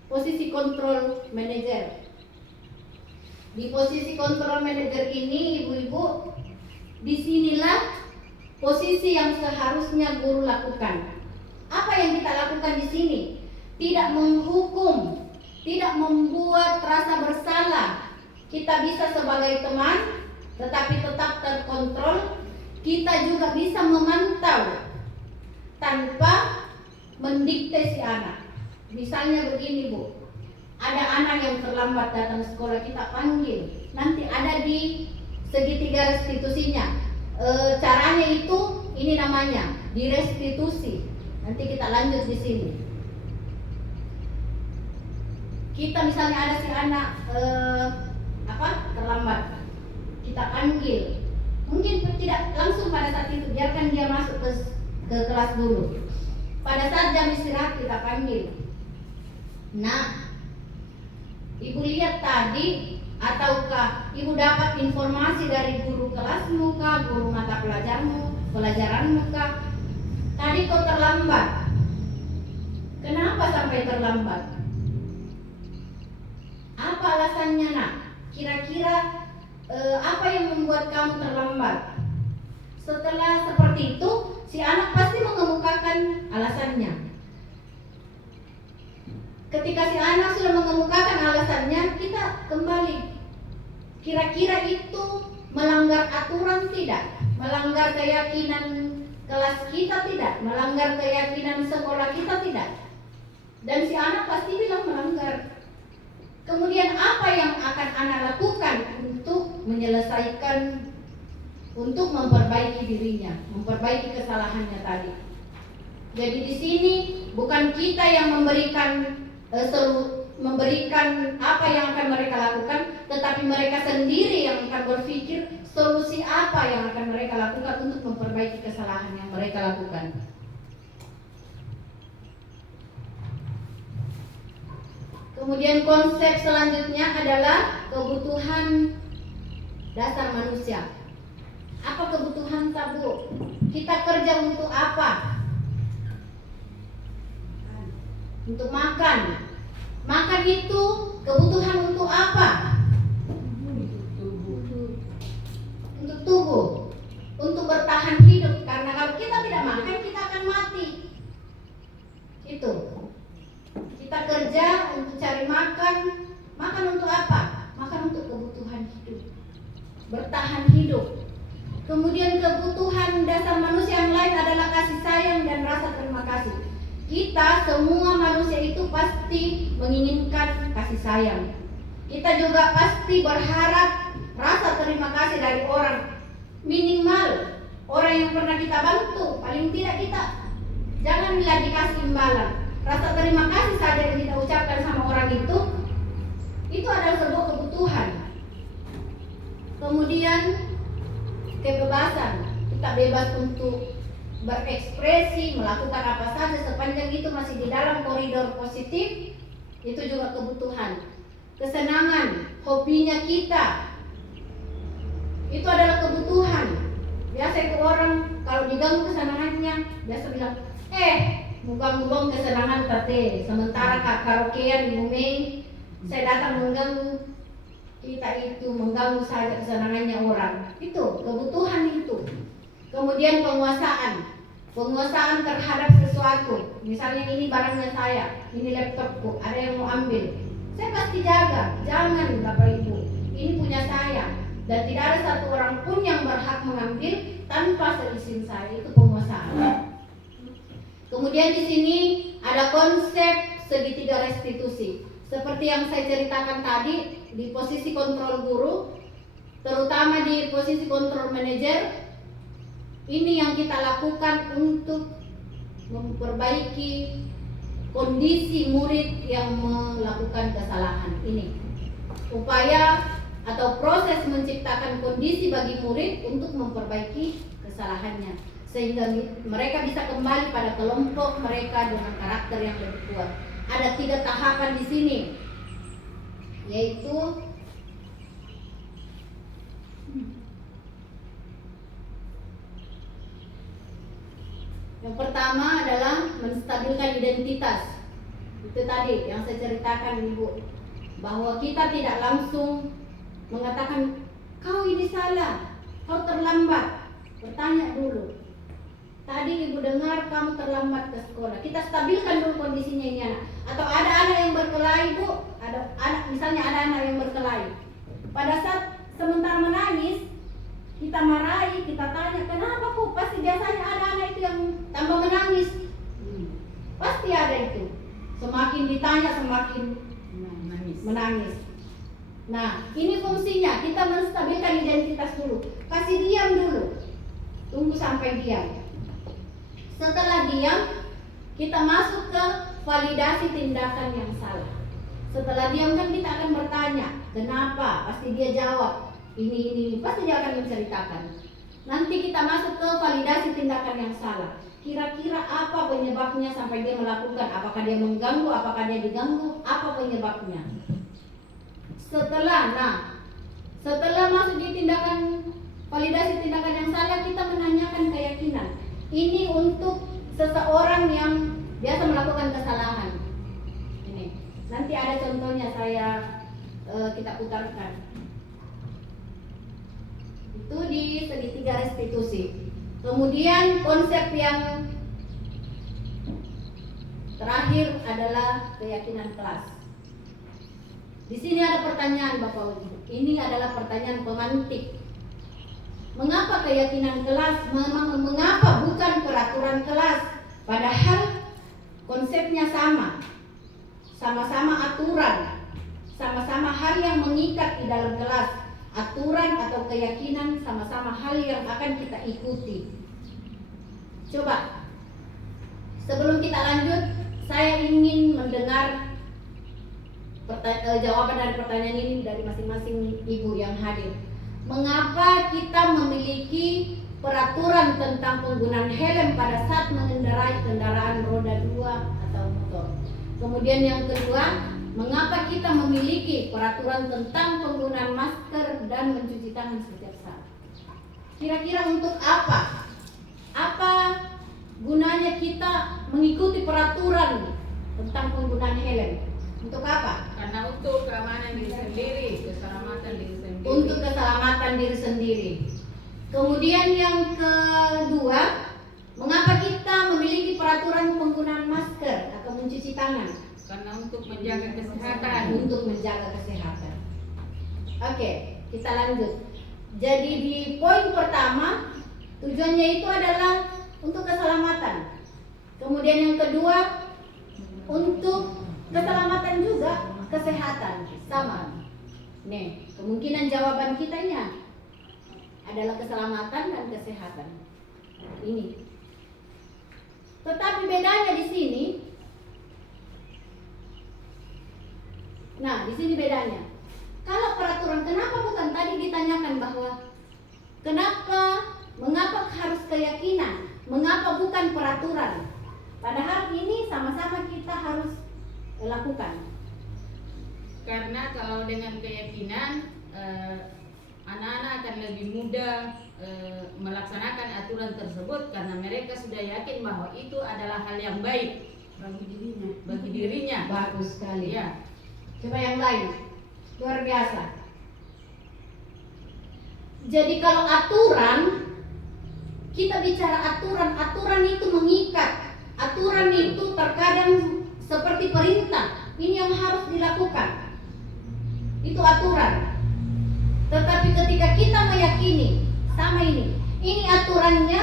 posisi kontrol manajer. Di posisi kontrol manajer ini, ibu-ibu, disinilah posisi yang seharusnya guru lakukan. Apa yang kita lakukan di sini? Tidak menghukum, tidak membuat rasa bersalah. Kita bisa sebagai teman, tetapi tetap terkontrol. Kita juga bisa memantau tanpa mendikte si anak. Misalnya begini, Bu, ada anak yang terlambat datang sekolah, kita panggil. Nanti ada di segitiga restitusinya. Caranya itu, ini namanya direstitusi. Nanti kita lanjut di sini. Kita misalnya ada si anak terlambat, kita panggil. Mungkin tidak langsung pada saat itu, biarkan dia masuk ke kelas dulu. Pada saat jam istirahat kita panggil. Nah, ibu lihat tadi, ataukah ibu dapat informasi dari guru kelasmu kah, guru mata pelajaranmu kah? Tadi kau terlambat. Kenapa sampai terlambat? Apa alasannya, Nak? Kira-kira apa yang membuat kamu terlambat? Setelah seperti itu, si anak pasti mengemukakan alasannya. Ketika si anak sudah mengemukakan alasannya, kita kembali. Kira-kira itu melanggar aturan tidak? Melanggar keyakinan kelas kita tidak? Melanggar keyakinan sekolah kita tidak? Dan si anak pasti bilang melanggar. Kemudian apa yang akan anak lakukan untuk menyelesaikan, untuk memperbaiki dirinya, memperbaiki kesalahannya tadi? Jadi di sini bukan kita yang memberikan apa yang akan mereka lakukan, tetapi mereka sendiri yang akan berpikir solusi apa yang akan mereka lakukan untuk memperbaiki kesalahan yang mereka lakukan. Kemudian konsep selanjutnya adalah kebutuhan dasar manusia. Apa kebutuhan tabu? Kita kerja untuk apa? Untuk makan. Makan itu kebutuhan untuk apa? Untuk tubuh. Untuk bertahan hidup. Karena kalau kita tidak makan, kita akan mati. Itu. Kita kerja untuk cari makan. Makan untuk apa? Makan untuk kebutuhan hidup. Bertahan hidup. Kemudian kebutuhan dasar manusia yang lain adalah kasih sayang dan rasa terima kasih. Kita semua manusia itu pasti menginginkan kasih sayang. Kita juga pasti berharap rasa terima kasih dari orang. Minimal orang yang pernah kita bantu, paling tidak kita jangan bila dikasih imbalan. Rasa terima kasih saja yang kita ucapkan sama orang itu adalah sebuah kebutuhan. Kemudian kebebasan, kita bebas untuk berekspresi, melakukan apa saja sepanjang itu masih di dalam koridor positif, itu juga kebutuhan. Kesenangan, hobinya kita, itu adalah kebutuhan. Biasa itu orang kalau diganggu kesenangannya biasa bilang, bukan kesenangan tate. Sementara kak karaokean Ibu Mei, saya datang mengganggu, kita itu mengganggu saja kesenangannya orang. Itu kebutuhan itu. Kemudian penguasaan terhadap sesuatu. Misalnya ini barangnya saya, ini laptopku, ada yang mau ambil, saya pasti jaga. Jangan Bapak Ibu, ini punya saya, dan tidak ada satu orang pun yang berhak mengambil tanpa seizin saya. Itu penguasaan. Kemudian di sini ada konsep segitiga restitusi. Seperti yang saya ceritakan tadi, di posisi kontrol guru, terutama di posisi kontrol manajer, ini yang kita lakukan untuk memperbaiki kondisi murid yang melakukan kesalahan ini. Upaya atau proses menciptakan kondisi bagi murid untuk memperbaiki kesalahannya, sehingga mereka bisa kembali pada kelompok mereka dengan karakter yang lebih kuat. Ada 3 tahapan di sini, yaitu yang pertama adalah menstabilkan identitas. Itu tadi yang saya ceritakan Ibu, bahwa kita tidak langsung mengatakan kau ini salah, kau terlambat. Bertanya dulu. Tadi Ibu dengar kamu terlambat ke sekolah. Kita stabilkan dulu kondisinya ini anak. Atau ada anak yang berkelahi Bu, misalnya ada anak yang berkelahi. Pada saat sementara menangis, kita marahi, kita tanya kenapa kok? Pasti biasanya ada anak itu yang tambah menangis. Pasti ada itu. Semakin ditanya semakin menangis. Nah, ini fungsinya, kita menstabilkan identitas dulu. Kasih diam dulu. Tunggu sampai diam. Setelah diam, kita masuk ke validasi tindakan yang salah. Setelah diam kan kita akan bertanya, kenapa? Pasti dia jawab, ini. Pasti dia akan menceritakan. Nanti kita masuk ke validasi tindakan yang salah. Kira-kira apa penyebabnya sampai dia melakukan? Apakah dia mengganggu? Apakah dia diganggu? Apa penyebabnya? Setelah masuk di tindakan validasi tindakan yang salah, kita menanyakan keyakinan. Ini untuk seseorang yang biasa melakukan kesalahan. Ini nanti ada contohnya, kita putarkan. Itu di segitiga restitusi. Kemudian konsep yang terakhir adalah keyakinan kelas. Di sini ada pertanyaan Bapak Ibu. Ini adalah pertanyaan pemantik. Mengapa keyakinan kelas? Mengapa bukan peraturan kelas? Padahal konsepnya sama. Sama-sama aturan. Sama-sama hal yang mengikat di dalam kelas. Aturan atau keyakinan sama-sama hal yang akan kita ikuti. Coba, sebelum kita lanjut, saya ingin mendengar jawaban dari pertanyaan ini dari masing-masing ibu yang hadir. Mengapa kita memiliki peraturan tentang penggunaan helm pada saat mengendarai kendaraan roda 2 atau motor? Kemudian yang kedua, mengapa kita memiliki peraturan tentang penggunaan masker dan mencuci tangan setiap saat? Kira-kira untuk apa? Apa gunanya kita mengikuti peraturan tentang penggunaan helm? Untuk apa? Karena untuk keamanan diri sendiri, keselamatan diri sendiri. Untuk keselamatan diri sendiri. Kemudian yang kedua, mengapa kita memiliki peraturan penggunaan masker atau mencuci tangan? Karena untuk menjaga kesehatan. Untuk menjaga kesehatan. Oke, kita lanjut. Jadi di poin pertama, tujuannya itu adalah untuk keselamatan. Kemudian yang kedua, untuk keselamatan juga kesehatan. Sama. Nih, kemungkinan jawaban kitanya adalah keselamatan dan kesehatan. Ini. Tetapi bedanya di sini. Nah, di sini bedanya. Kalau peraturan, kenapa bukan tadi ditanyakan bahwa mengapa harus keyakinan, mengapa bukan peraturan? Padahal ini sama-sama kita harus lakukan. Karena kalau dengan keyakinan anak-anak akan lebih mudah melaksanakan aturan tersebut karena mereka sudah yakin bahwa itu adalah hal yang baik bagi dirinya. Bagus sekali. Ya. Coba yang lain. Luar biasa. Jadi kalau aturan, kita bicara aturan itu mengikat. Aturan itu terkadang seperti perintah. Ini yang harus dilakukan. Itu aturan. Tetapi ketika kita meyakini sama ini aturannya,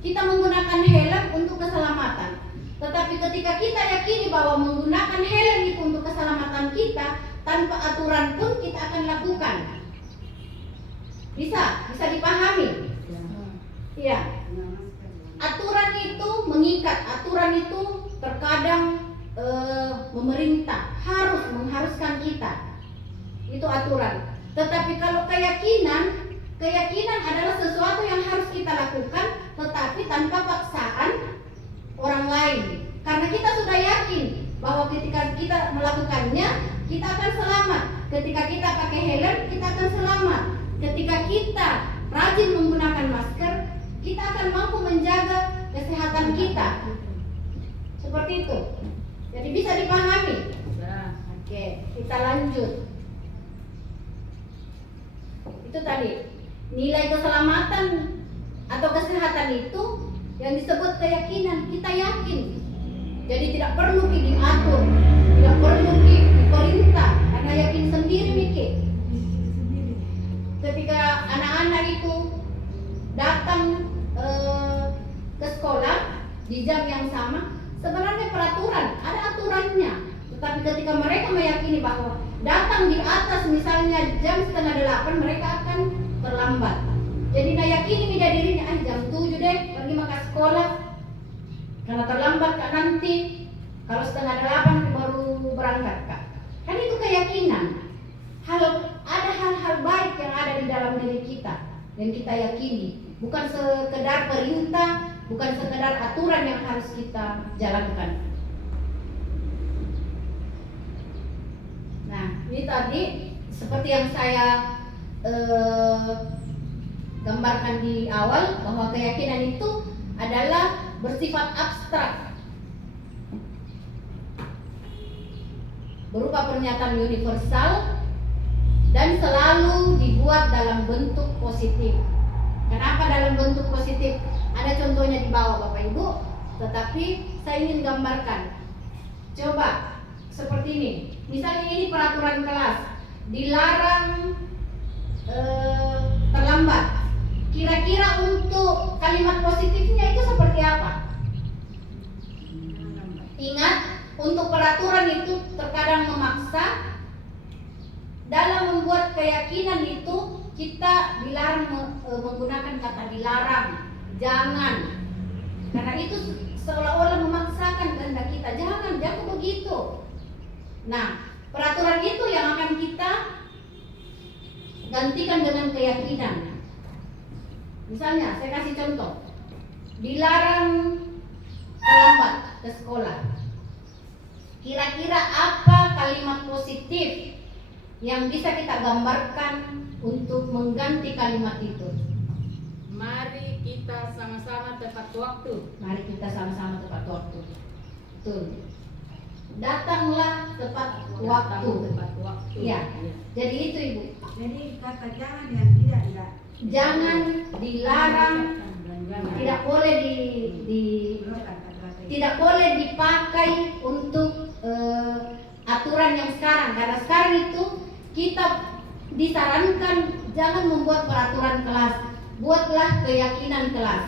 kita menggunakan helm untuk keselamatan. Tetapi ketika kita yakini bahwa menggunakan helm itu untuk keselamatan kita, tanpa aturan pun kita akan lakukan. Bisa dipahami? Iya. Aturan itu mengikat, aturan itu terkadang memerintah, mengharuskan kita. Itu aturan. Tetapi kalau keyakinan adalah sesuatu yang harus kita lakukan, tetapi tanpa paksaan orang lain. Karena kita sudah yakin bahwa ketika kita melakukannya, kita akan selamat. Ketika kita pakai helm, kita akan selamat. Ketika kita rajin menggunakan masker, kita akan mampu menjaga kesehatan kita. Seperti itu. Jadi bisa dipahami. Oke, kita lanjut. Itu tadi. Nilai keselamatan atau kesehatan itu yang disebut keyakinan. Kita yakin. Jadi tidak perlu diatur, tidak perlu diperintah, karena yakin sendiri mikir. Ketika anak-anak itu datang ke sekolah di jam yang sama, sebenarnya peraturan, ada aturannya. Tetapi ketika mereka meyakini bahwa datang di atas misalnya jam 7:30, mereka akan terlambat. Jadi yakini pada dirinya, jam 7 deh pergi maka sekolah. Karena terlambat Kak nanti, kalau 7:30 baru berangkat Kak. Kan itu keyakinan. Ada hal-hal baik yang ada di dalam diri kita yang kita yakini. Bukan sekedar perintah, bukan sekedar aturan yang harus kita jalankan. Nah, ini tadi seperti yang saya gambarkan di awal, bahwa keyakinan itu adalah bersifat abstrak, berupa pernyataan universal dan selalu dibuat dalam bentuk positif. Kenapa dalam bentuk positif? Ada contohnya di bawah Bapak Ibu, tetapi saya ingin gambarkan. Coba seperti ini. Misalnya ini peraturan kelas, dilarang terlambat. Kira-kira untuk kalimat positifnya itu seperti apa? Ingat, untuk peraturan itu terkadang memaksa. Dalam membuat keyakinan itu kita dilarang menggunakan kata dilarang, jangan. Karena itu seolah-olah memaksakan kehendak kita, jangan begitu. Nah, peraturan itu yang akan kita gantikan dengan keyakinan. Misalnya, saya kasih contoh. Dilarang terlambat ke sekolah. Kira-kira apa kalimat positif yang bisa kita gambarkan untuk mengganti kalimat itu? Mari kita sama-sama tepat waktu. Mari kita sama-sama tepat waktu. Betul. Datanglah tepat waktu. Tepat waktu. Ya. Jadi itu Ibu. Jadi kata jangan yang tidak. Jangan dilarang, tidak boleh tidak boleh dipakai untuk aturan yang sekarang. Karena sekarang itu kita disarankan jangan membuat peraturan kelas, buatlah keyakinan kelas.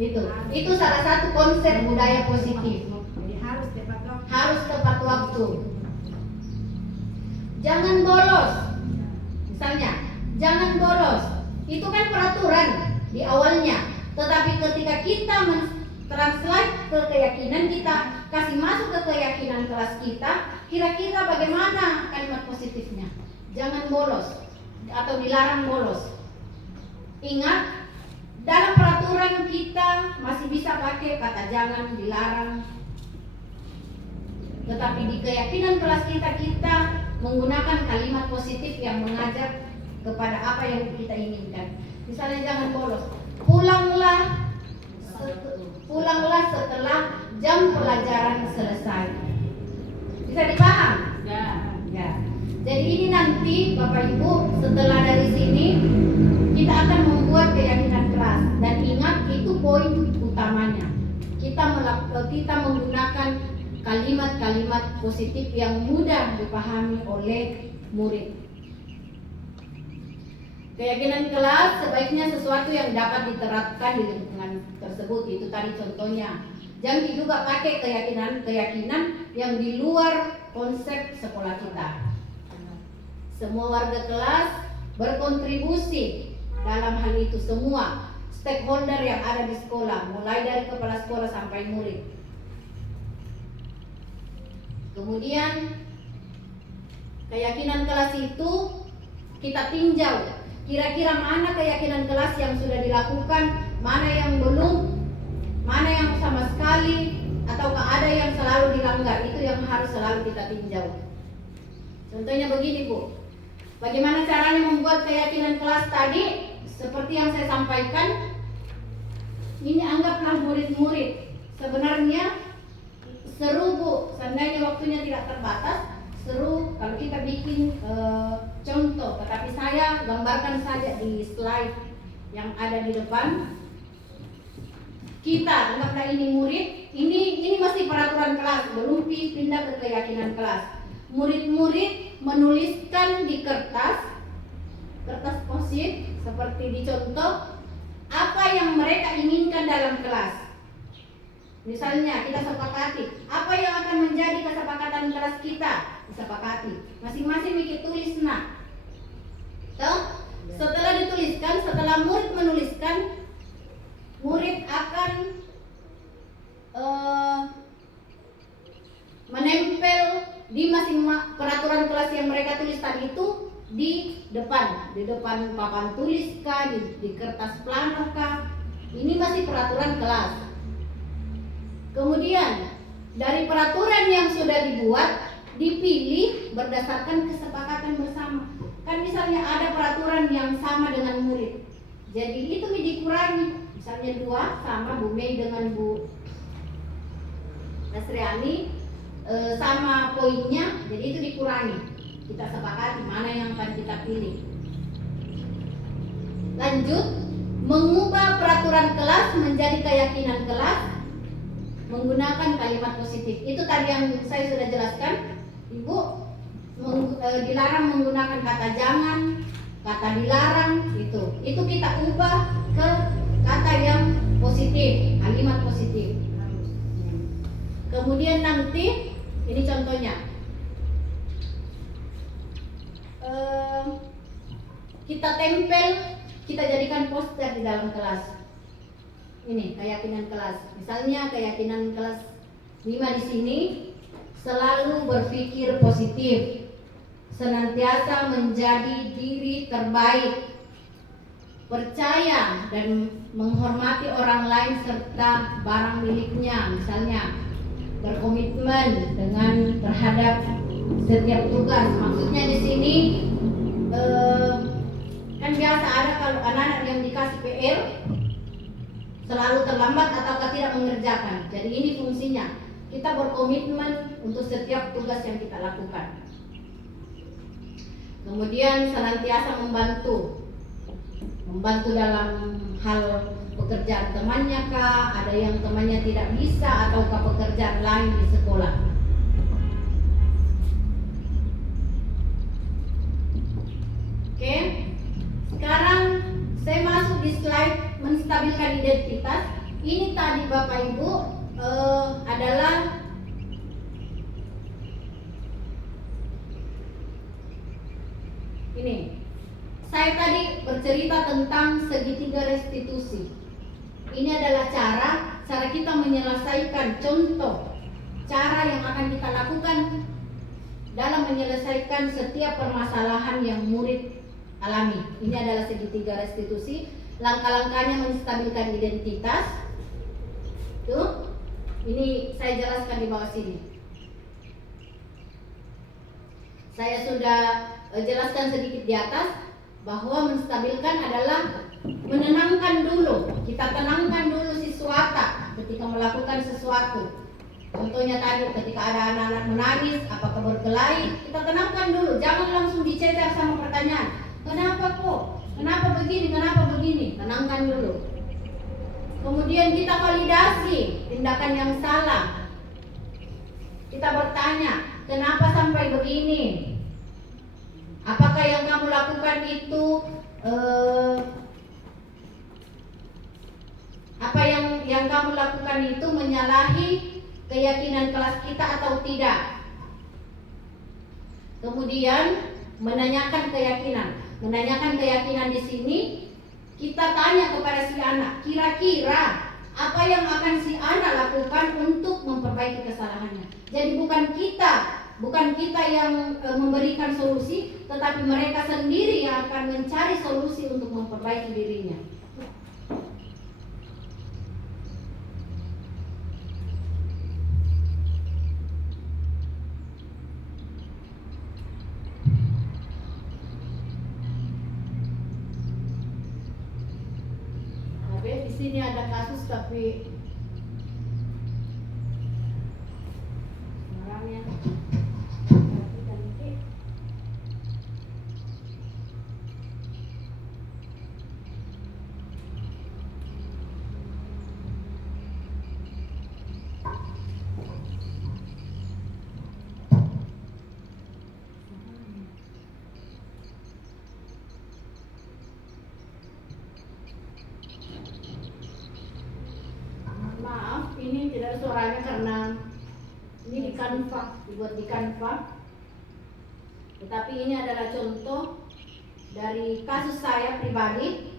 Itu salah satu konsep budaya positif. Jadi harus tepat waktu. Harus tepat waktu. Jangan bolos. Misalnya, jangan bolos. Itu kan peraturan di awalnya. Tetapi ketika kita translate ke keyakinan kita, kasih masuk ke keyakinan kelas kita, kira-kira bagaimana kalimat positifnya? Jangan bolos atau dilarang bolos. Ingat, dalam peraturan kita masih bisa pakai kata jangan, dilarang. Tetapi di keyakinan kelas kita menggunakan kalimat positif yang mengajak kepada apa yang kita inginkan. Misalnya jangan bolos. Pulanglah setelah jam pelajaran selesai. Bisa dipaham? Ya. Jadi ini nanti Bapak Ibu setelah dari sini kita akan membuat keyakinan kelas, dan ingat itu poin utamanya. Kita menggunakan kalimat-kalimat positif yang mudah dipahami oleh murid. Keyakinan kelas sebaiknya sesuatu yang dapat diterapkan di lingkungan tersebut. Itu tadi contohnya. Jangan juga pakai keyakinan yang di luar konsep sekolah kita. Semua warga kelas berkontribusi dalam hal itu, semua stakeholder yang ada di sekolah, mulai dari kepala sekolah sampai murid. Kemudian keyakinan kelas itu kita tinjau, kira-kira mana keyakinan kelas yang sudah dilakukan, mana yang belum, mana yang sama sekali, ataukah ada yang selalu dilanggar. Itu yang harus selalu kita tinjau. Contohnya begini Bu, bagaimana caranya membuat keyakinan kelas tadi? Seperti yang saya sampaikan, ini anggaplah murid-murid. Sebenarnya seru Bu, seandainya waktunya tidak terbatas, seru kalau kita bikin contoh. Tetapi saya gambarkan saja di slide yang ada di depan. Kita anggaplah ini murid, ini masih peraturan kelas, belum pindah ke keyakinan kelas. Murid-murid menuliskan di kertas post-it seperti di contoh apa yang mereka inginkan dalam kelas. Misalnya kita sepakati apa yang akan menjadi kesepakatan kelas kita, disepakati. Masing-masing bikin tulis Setelah dituliskan, setelah murid menuliskan, murid akan menempel di peraturan kelas yang mereka tulis tadi itu di depan papan tulis kah, di kertas plano kah. Ini masih peraturan kelas. Kemudian dari peraturan yang sudah dibuat dipilih berdasarkan kesepakatan bersama. Kan misalnya ada peraturan yang sama dengan murid, jadi itu dikurangi. Misalnya 2 sama Bu Mei dengan Bu Nasriani sama poinnya, jadi itu dikurangi. Kita sepakati mana yang akan kita pilih. Lanjut, mengubah peraturan kelas menjadi keyakinan kelas menggunakan kalimat positif. Itu tadi yang saya sudah jelaskan, Ibu. Dilarang menggunakan kata jangan, kata dilarang, itu kita ubah ke kata yang positif, kalimat positif. Kemudian nanti ini contohnya, kita tempel, kita jadikan poster di dalam kelas. Ini keyakinan kelas. Misalnya keyakinan kelas 5 di sini, selalu berpikir positif, senantiasa menjadi diri terbaik, percaya dan menghormati orang lain serta barang miliknya. Misalnya berkomitmen dengan terhadap setiap tugas. Maksudnya di sini kan biasa ada kalau anak-anak yang dikasih PR selalu terlambat atau tidak mengerjakan. Jadi ini fungsinya, kita berkomitmen untuk setiap tugas yang kita lakukan. Kemudian senantiasa membantu dalam hal pekerjaan temannya kah, ada yang temannya tidak bisa ataukah pekerjaan lain di sekolah. Oke, sekarang saya masuk di slide menstabilkan identitas. Ini tadi Bapak Ibu adalah ini. Saya tadi bercerita tentang segitiga restitusi. Ini adalah cara kita menyelesaikan, contoh cara yang akan kita lakukan dalam menyelesaikan setiap permasalahan yang murid alami. Ini adalah segitiga restitusi. Langkah-langkahnya menstabilkan identitas. Tuh, ini saya jelaskan di bawah sini. Saya sudah jelaskan sedikit di atas bahwa menstabilkan adalah menenangkan dulu. Kita tenangkan dulu si suaka ketika melakukan sesuatu. Contohnya tadi ketika ada anak-anak menangis, apakah berkelahi, kita tenangkan dulu. Jangan langsung dicecar sama pertanyaan. Kenapa kok? Kenapa begini? Kenapa begini? Tenangkan dulu. Kemudian kita validasi tindakan yang salah. Kita bertanya, kenapa sampai begini? Apakah yang kamu lakukan itu apa yang kamu lakukan itu menyalahi keyakinan kelas kita atau tidak? Kemudian menanyakan keyakinan. Menanyakan keyakinan di sini kita tanya kepada si anak, kira-kira apa yang akan si anak lakukan untuk memperbaiki kesalahannya. Jadi bukan kita yang memberikan solusi, tetapi mereka sendiri yang akan mencari solusi untuk memperbaiki dirinya. Di sini ada kasus tapi orangnya maaf, ini tidak ada suaranya karena ini di Canva, dibuat di Canva. Tetapi ini adalah contoh dari kasus saya pribadi.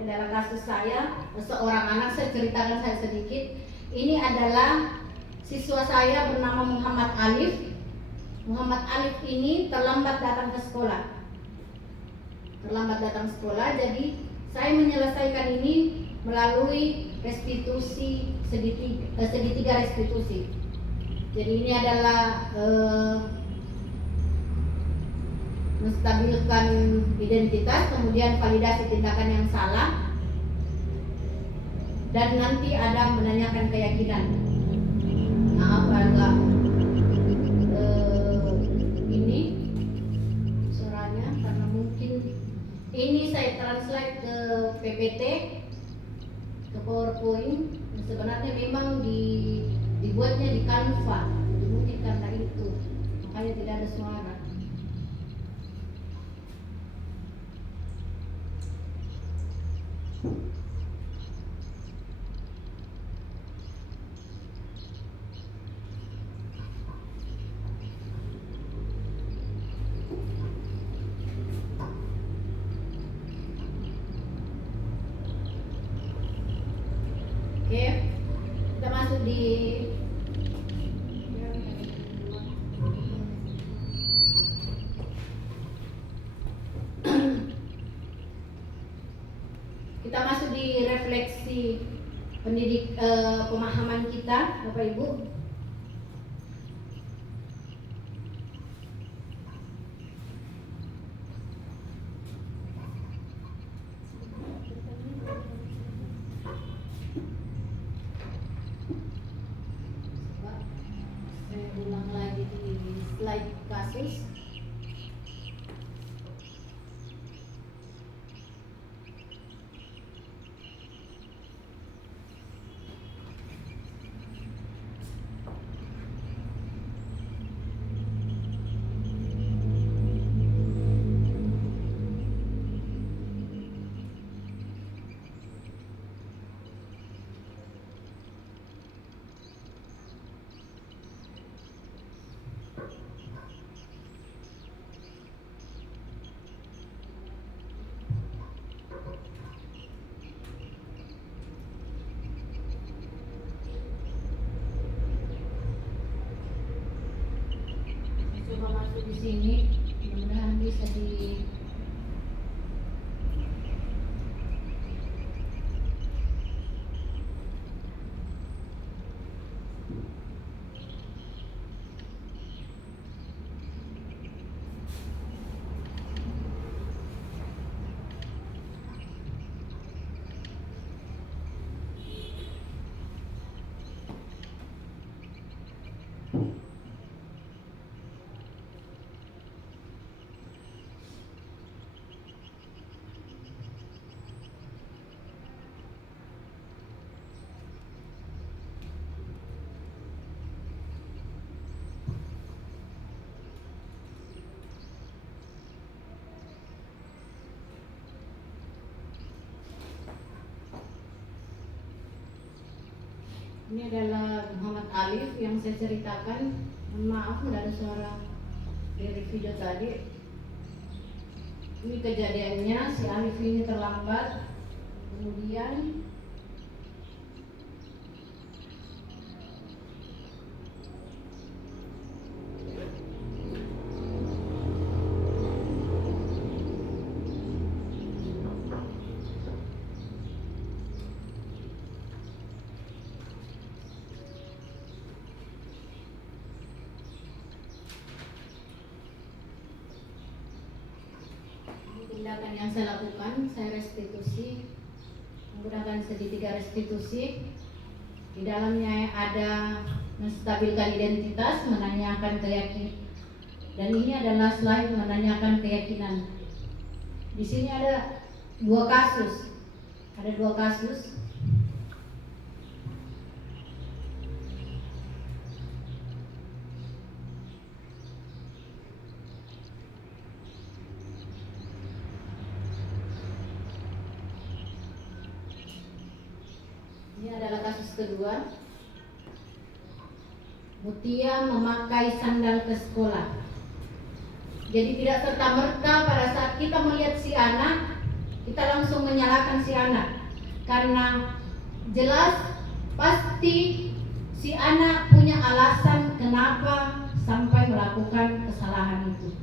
Ini adalah kasus saya, seorang anak, saya ceritakan saya sedikit. Ini adalah siswa saya bernama Muhammad Alif. Muhammad Alif ini terlambat datang ke sekolah. Jadi saya menyelesaikan ini melalui restitusi segitiga restitusi. Jadi ini adalah menstabilkan identitas, kemudian validasi tindakan yang salah, dan nanti ada menanyakan keyakinan. Maaf agak ini suaranya karena mungkin ini saya translate ke PPT, ke PowerPoint. Sebenarnya memang dibuatnya di Canva, jadi mungkin karena itu makanya tidak ada suara. Oke, kita masuk di refleksi pemahaman kita, Bapak Ibu. Saya ulang lagi di slide kasus. Coba masuk di sini, mudah-mudahan bisa di Ini adalah Muhammad Alif yang saya ceritakan. Mohon maaf nggak ada suara dari video tadi. Ini kejadiannya, si Alif ini terlambat. Kemudian tindakan yang saya lakukan, saya restitusi menggunakan segitiga restitusi. Di dalamnya ada menstabilkan identitas, menanyakan keyakinan, dan ini adalah slide menanyakan keyakinan. Di sini ada dua kasus. Ini adalah kasus kedua. Mutia memakai sandal ke sekolah. Jadi tidak serta-merta pada saat kita melihat si anak, kita langsung menyalahkan si anak. Karena jelas pasti si anak punya alasan kenapa sampai melakukan kesalahan itu.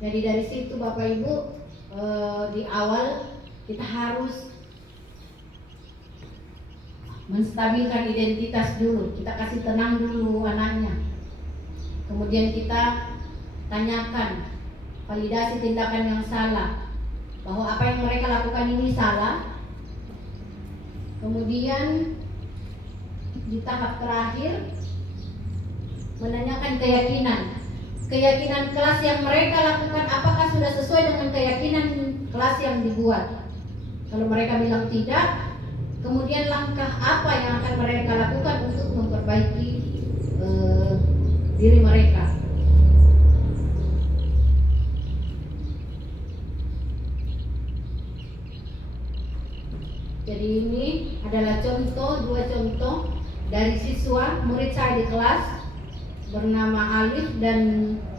Jadi dari situ Bapak Ibu, di awal kita harus menstabilkan identitas dulu, kita kasih tenang dulu anaknya. Kemudian kita tanyakan, validasi tindakan yang salah, bahwa apa yang mereka lakukan ini salah. Kemudian di tahap terakhir menanyakan keyakinan kelas yang mereka lakukan, apakah sudah sesuai dengan keyakinan kelas yang dibuat. Kalau mereka bilang tidak, kemudian langkah apa yang akan mereka lakukan untuk memperbaiki diri mereka. Jadi ini adalah dua contoh dari siswa murid saya di kelas bernama Alif dan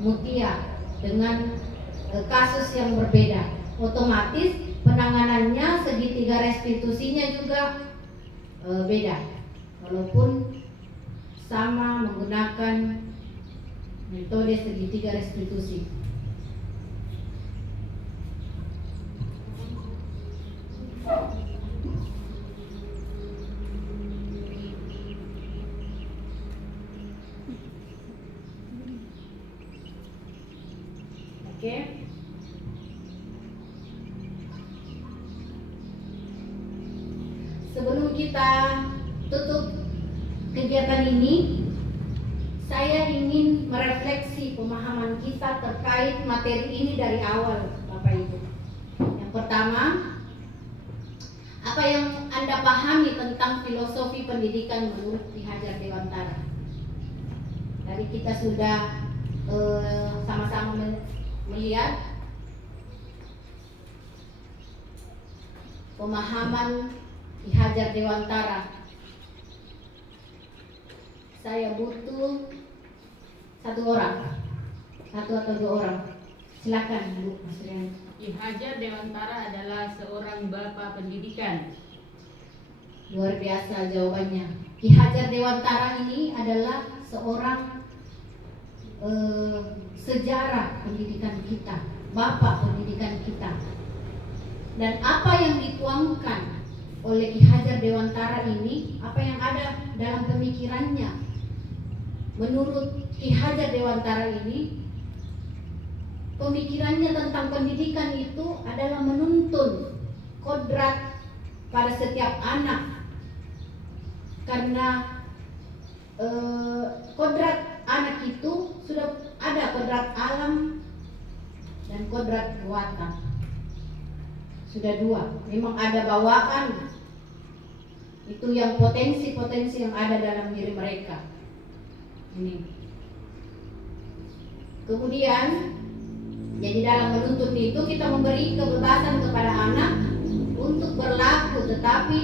Mutia dengan kasus yang berbeda. Otomatis penanganannya, segitiga restitusinya juga beda, walaupun sama menggunakan metode segitiga restitusi. Oke. Sebelum kita tutup kegiatan ini, saya ingin merefleksi pemahaman kita terkait materi ini dari awal, Bapak Ibu. Yang pertama, apa yang Anda pahami tentang filosofi pendidikan menurut Ki Hajar Dewantara? Tadi kita sudah sama-sama melihat pemahaman Ki Hajar Dewantara. Saya butuh satu atau dua orang. Silakan Bu Mas Rian. Ki Hajar Dewantara adalah seorang bapak pendidikan. Luar biasa jawabannya. Ki Hajar Dewantara ini adalah seorang sejarah pendidikan kita, bapak pendidikan kita. Dan apa yang dituangkan oleh Ki Hajar Dewantara ini, apa yang ada dalam pemikirannya, menurut Ki Hajar Dewantara ini, pemikirannya tentang pendidikan itu adalah menuntun kodrat pada setiap anak. Karena kodrat anak itu sudah ada kodrat alam dan kodrat buatan. Sudah dua, memang ada bawaan. Itu yang potensi-potensi yang ada dalam diri mereka. Ini. Kemudian, jadi dalam menuntut itu kita memberi kebebasan kepada anak untuk berlaku, tetapi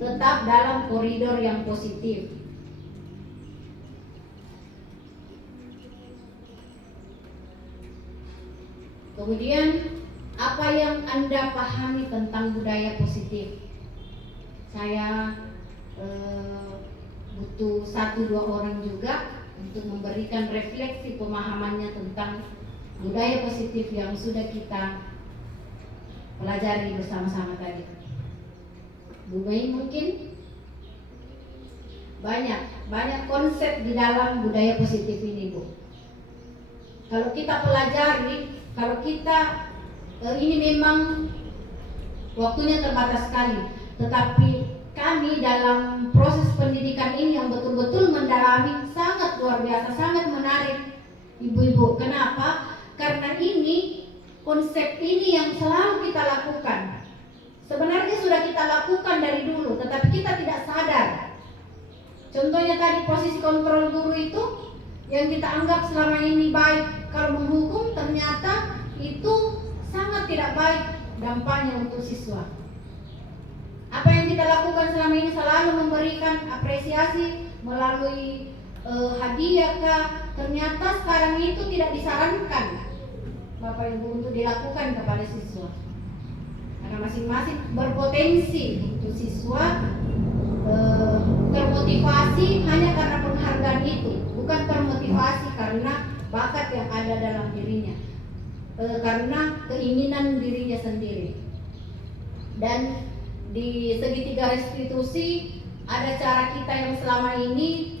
tetap dalam koridor yang positif. Kemudian apa yang Anda pahami tentang budaya positif? Saya butuh 1-2 orang juga untuk memberikan refleksi pemahamannya tentang budaya positif yang sudah kita pelajari bersama-sama tadi. Bu Mei mungkin banyak konsep di dalam budaya positif ini, Bu. Kalau kita pelajari, kalau kita ini memang waktunya terbatas sekali, tetapi kami dalam proses pendidikan ini yang betul-betul mendalami sangat luar biasa, sangat menarik, ibu-ibu. Kenapa? Karena ini konsep ini yang selalu kita lakukan. Sebenarnya sudah kita lakukan dari dulu, tetapi kita tidak sadar. Contohnya tadi posisi kontrol guru itu yang kita anggap selama ini baik, kalau menghukum ternyata itu sangat tidak baik dampaknya untuk siswa. Apa yang kita lakukan selama ini selalu memberikan apresiasi melalui hadiah kah, ternyata sekarang itu tidak disarankan Bapak Ibu untuk dilakukan kepada siswa. Karena masing-masing berpotensi untuk siswa termotivasi hanya karena penghargaan itu, bukan termotivasi karena bakat yang ada dalam dirinya, karena keinginan dirinya sendiri. Dan di segitiga restitusi ada cara kita yang selama ini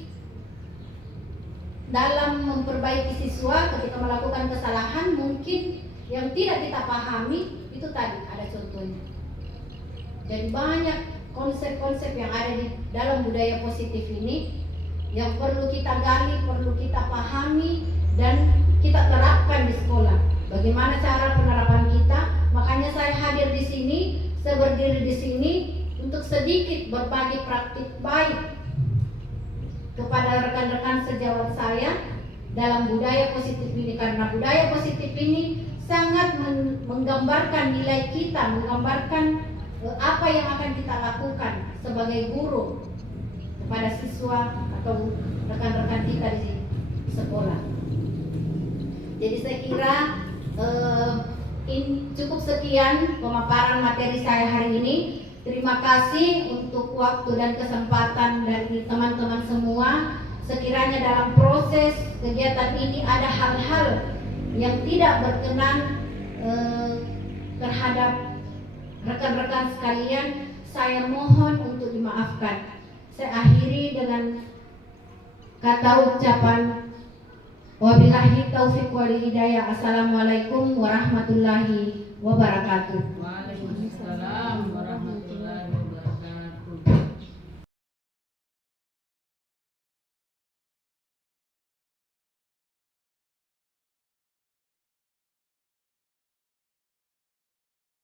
dalam memperbaiki siswa ketika melakukan kesalahan mungkin yang tidak kita pahami, itu tadi ada contohnya. Jadi banyak konsep-konsep yang ada di dalam budaya positif ini yang perlu kita gali, perlu kita pahami dan kita terapkan di sekolah. Bagaimana cara penerapan kita? Makanya saya hadir di sini, saya berdiri di sini untuk sedikit berbagi praktik baik kepada rekan-rekan sejawat saya dalam budaya positif ini, karena budaya positif ini sangat menggambarkan nilai kita, menggambarkan apa yang akan kita lakukan sebagai guru kepada siswa atau rekan-rekan kita di sekolah. Jadi saya kira cukup sekian pemaparan materi saya hari ini. Terima kasih untuk waktu dan kesempatan dari teman-teman semua. Sekiranya dalam proses kegiatan ini ada hal-hal yang tidak berkenan terhadap rekan-rekan sekalian, saya mohon untuk dimaafkan. Saya akhiri dengan kata ucapan wabillahi taufiq wal hidayah. Assalamualaikum warahmatullahi wabarakatuh. Waalaikumsalam.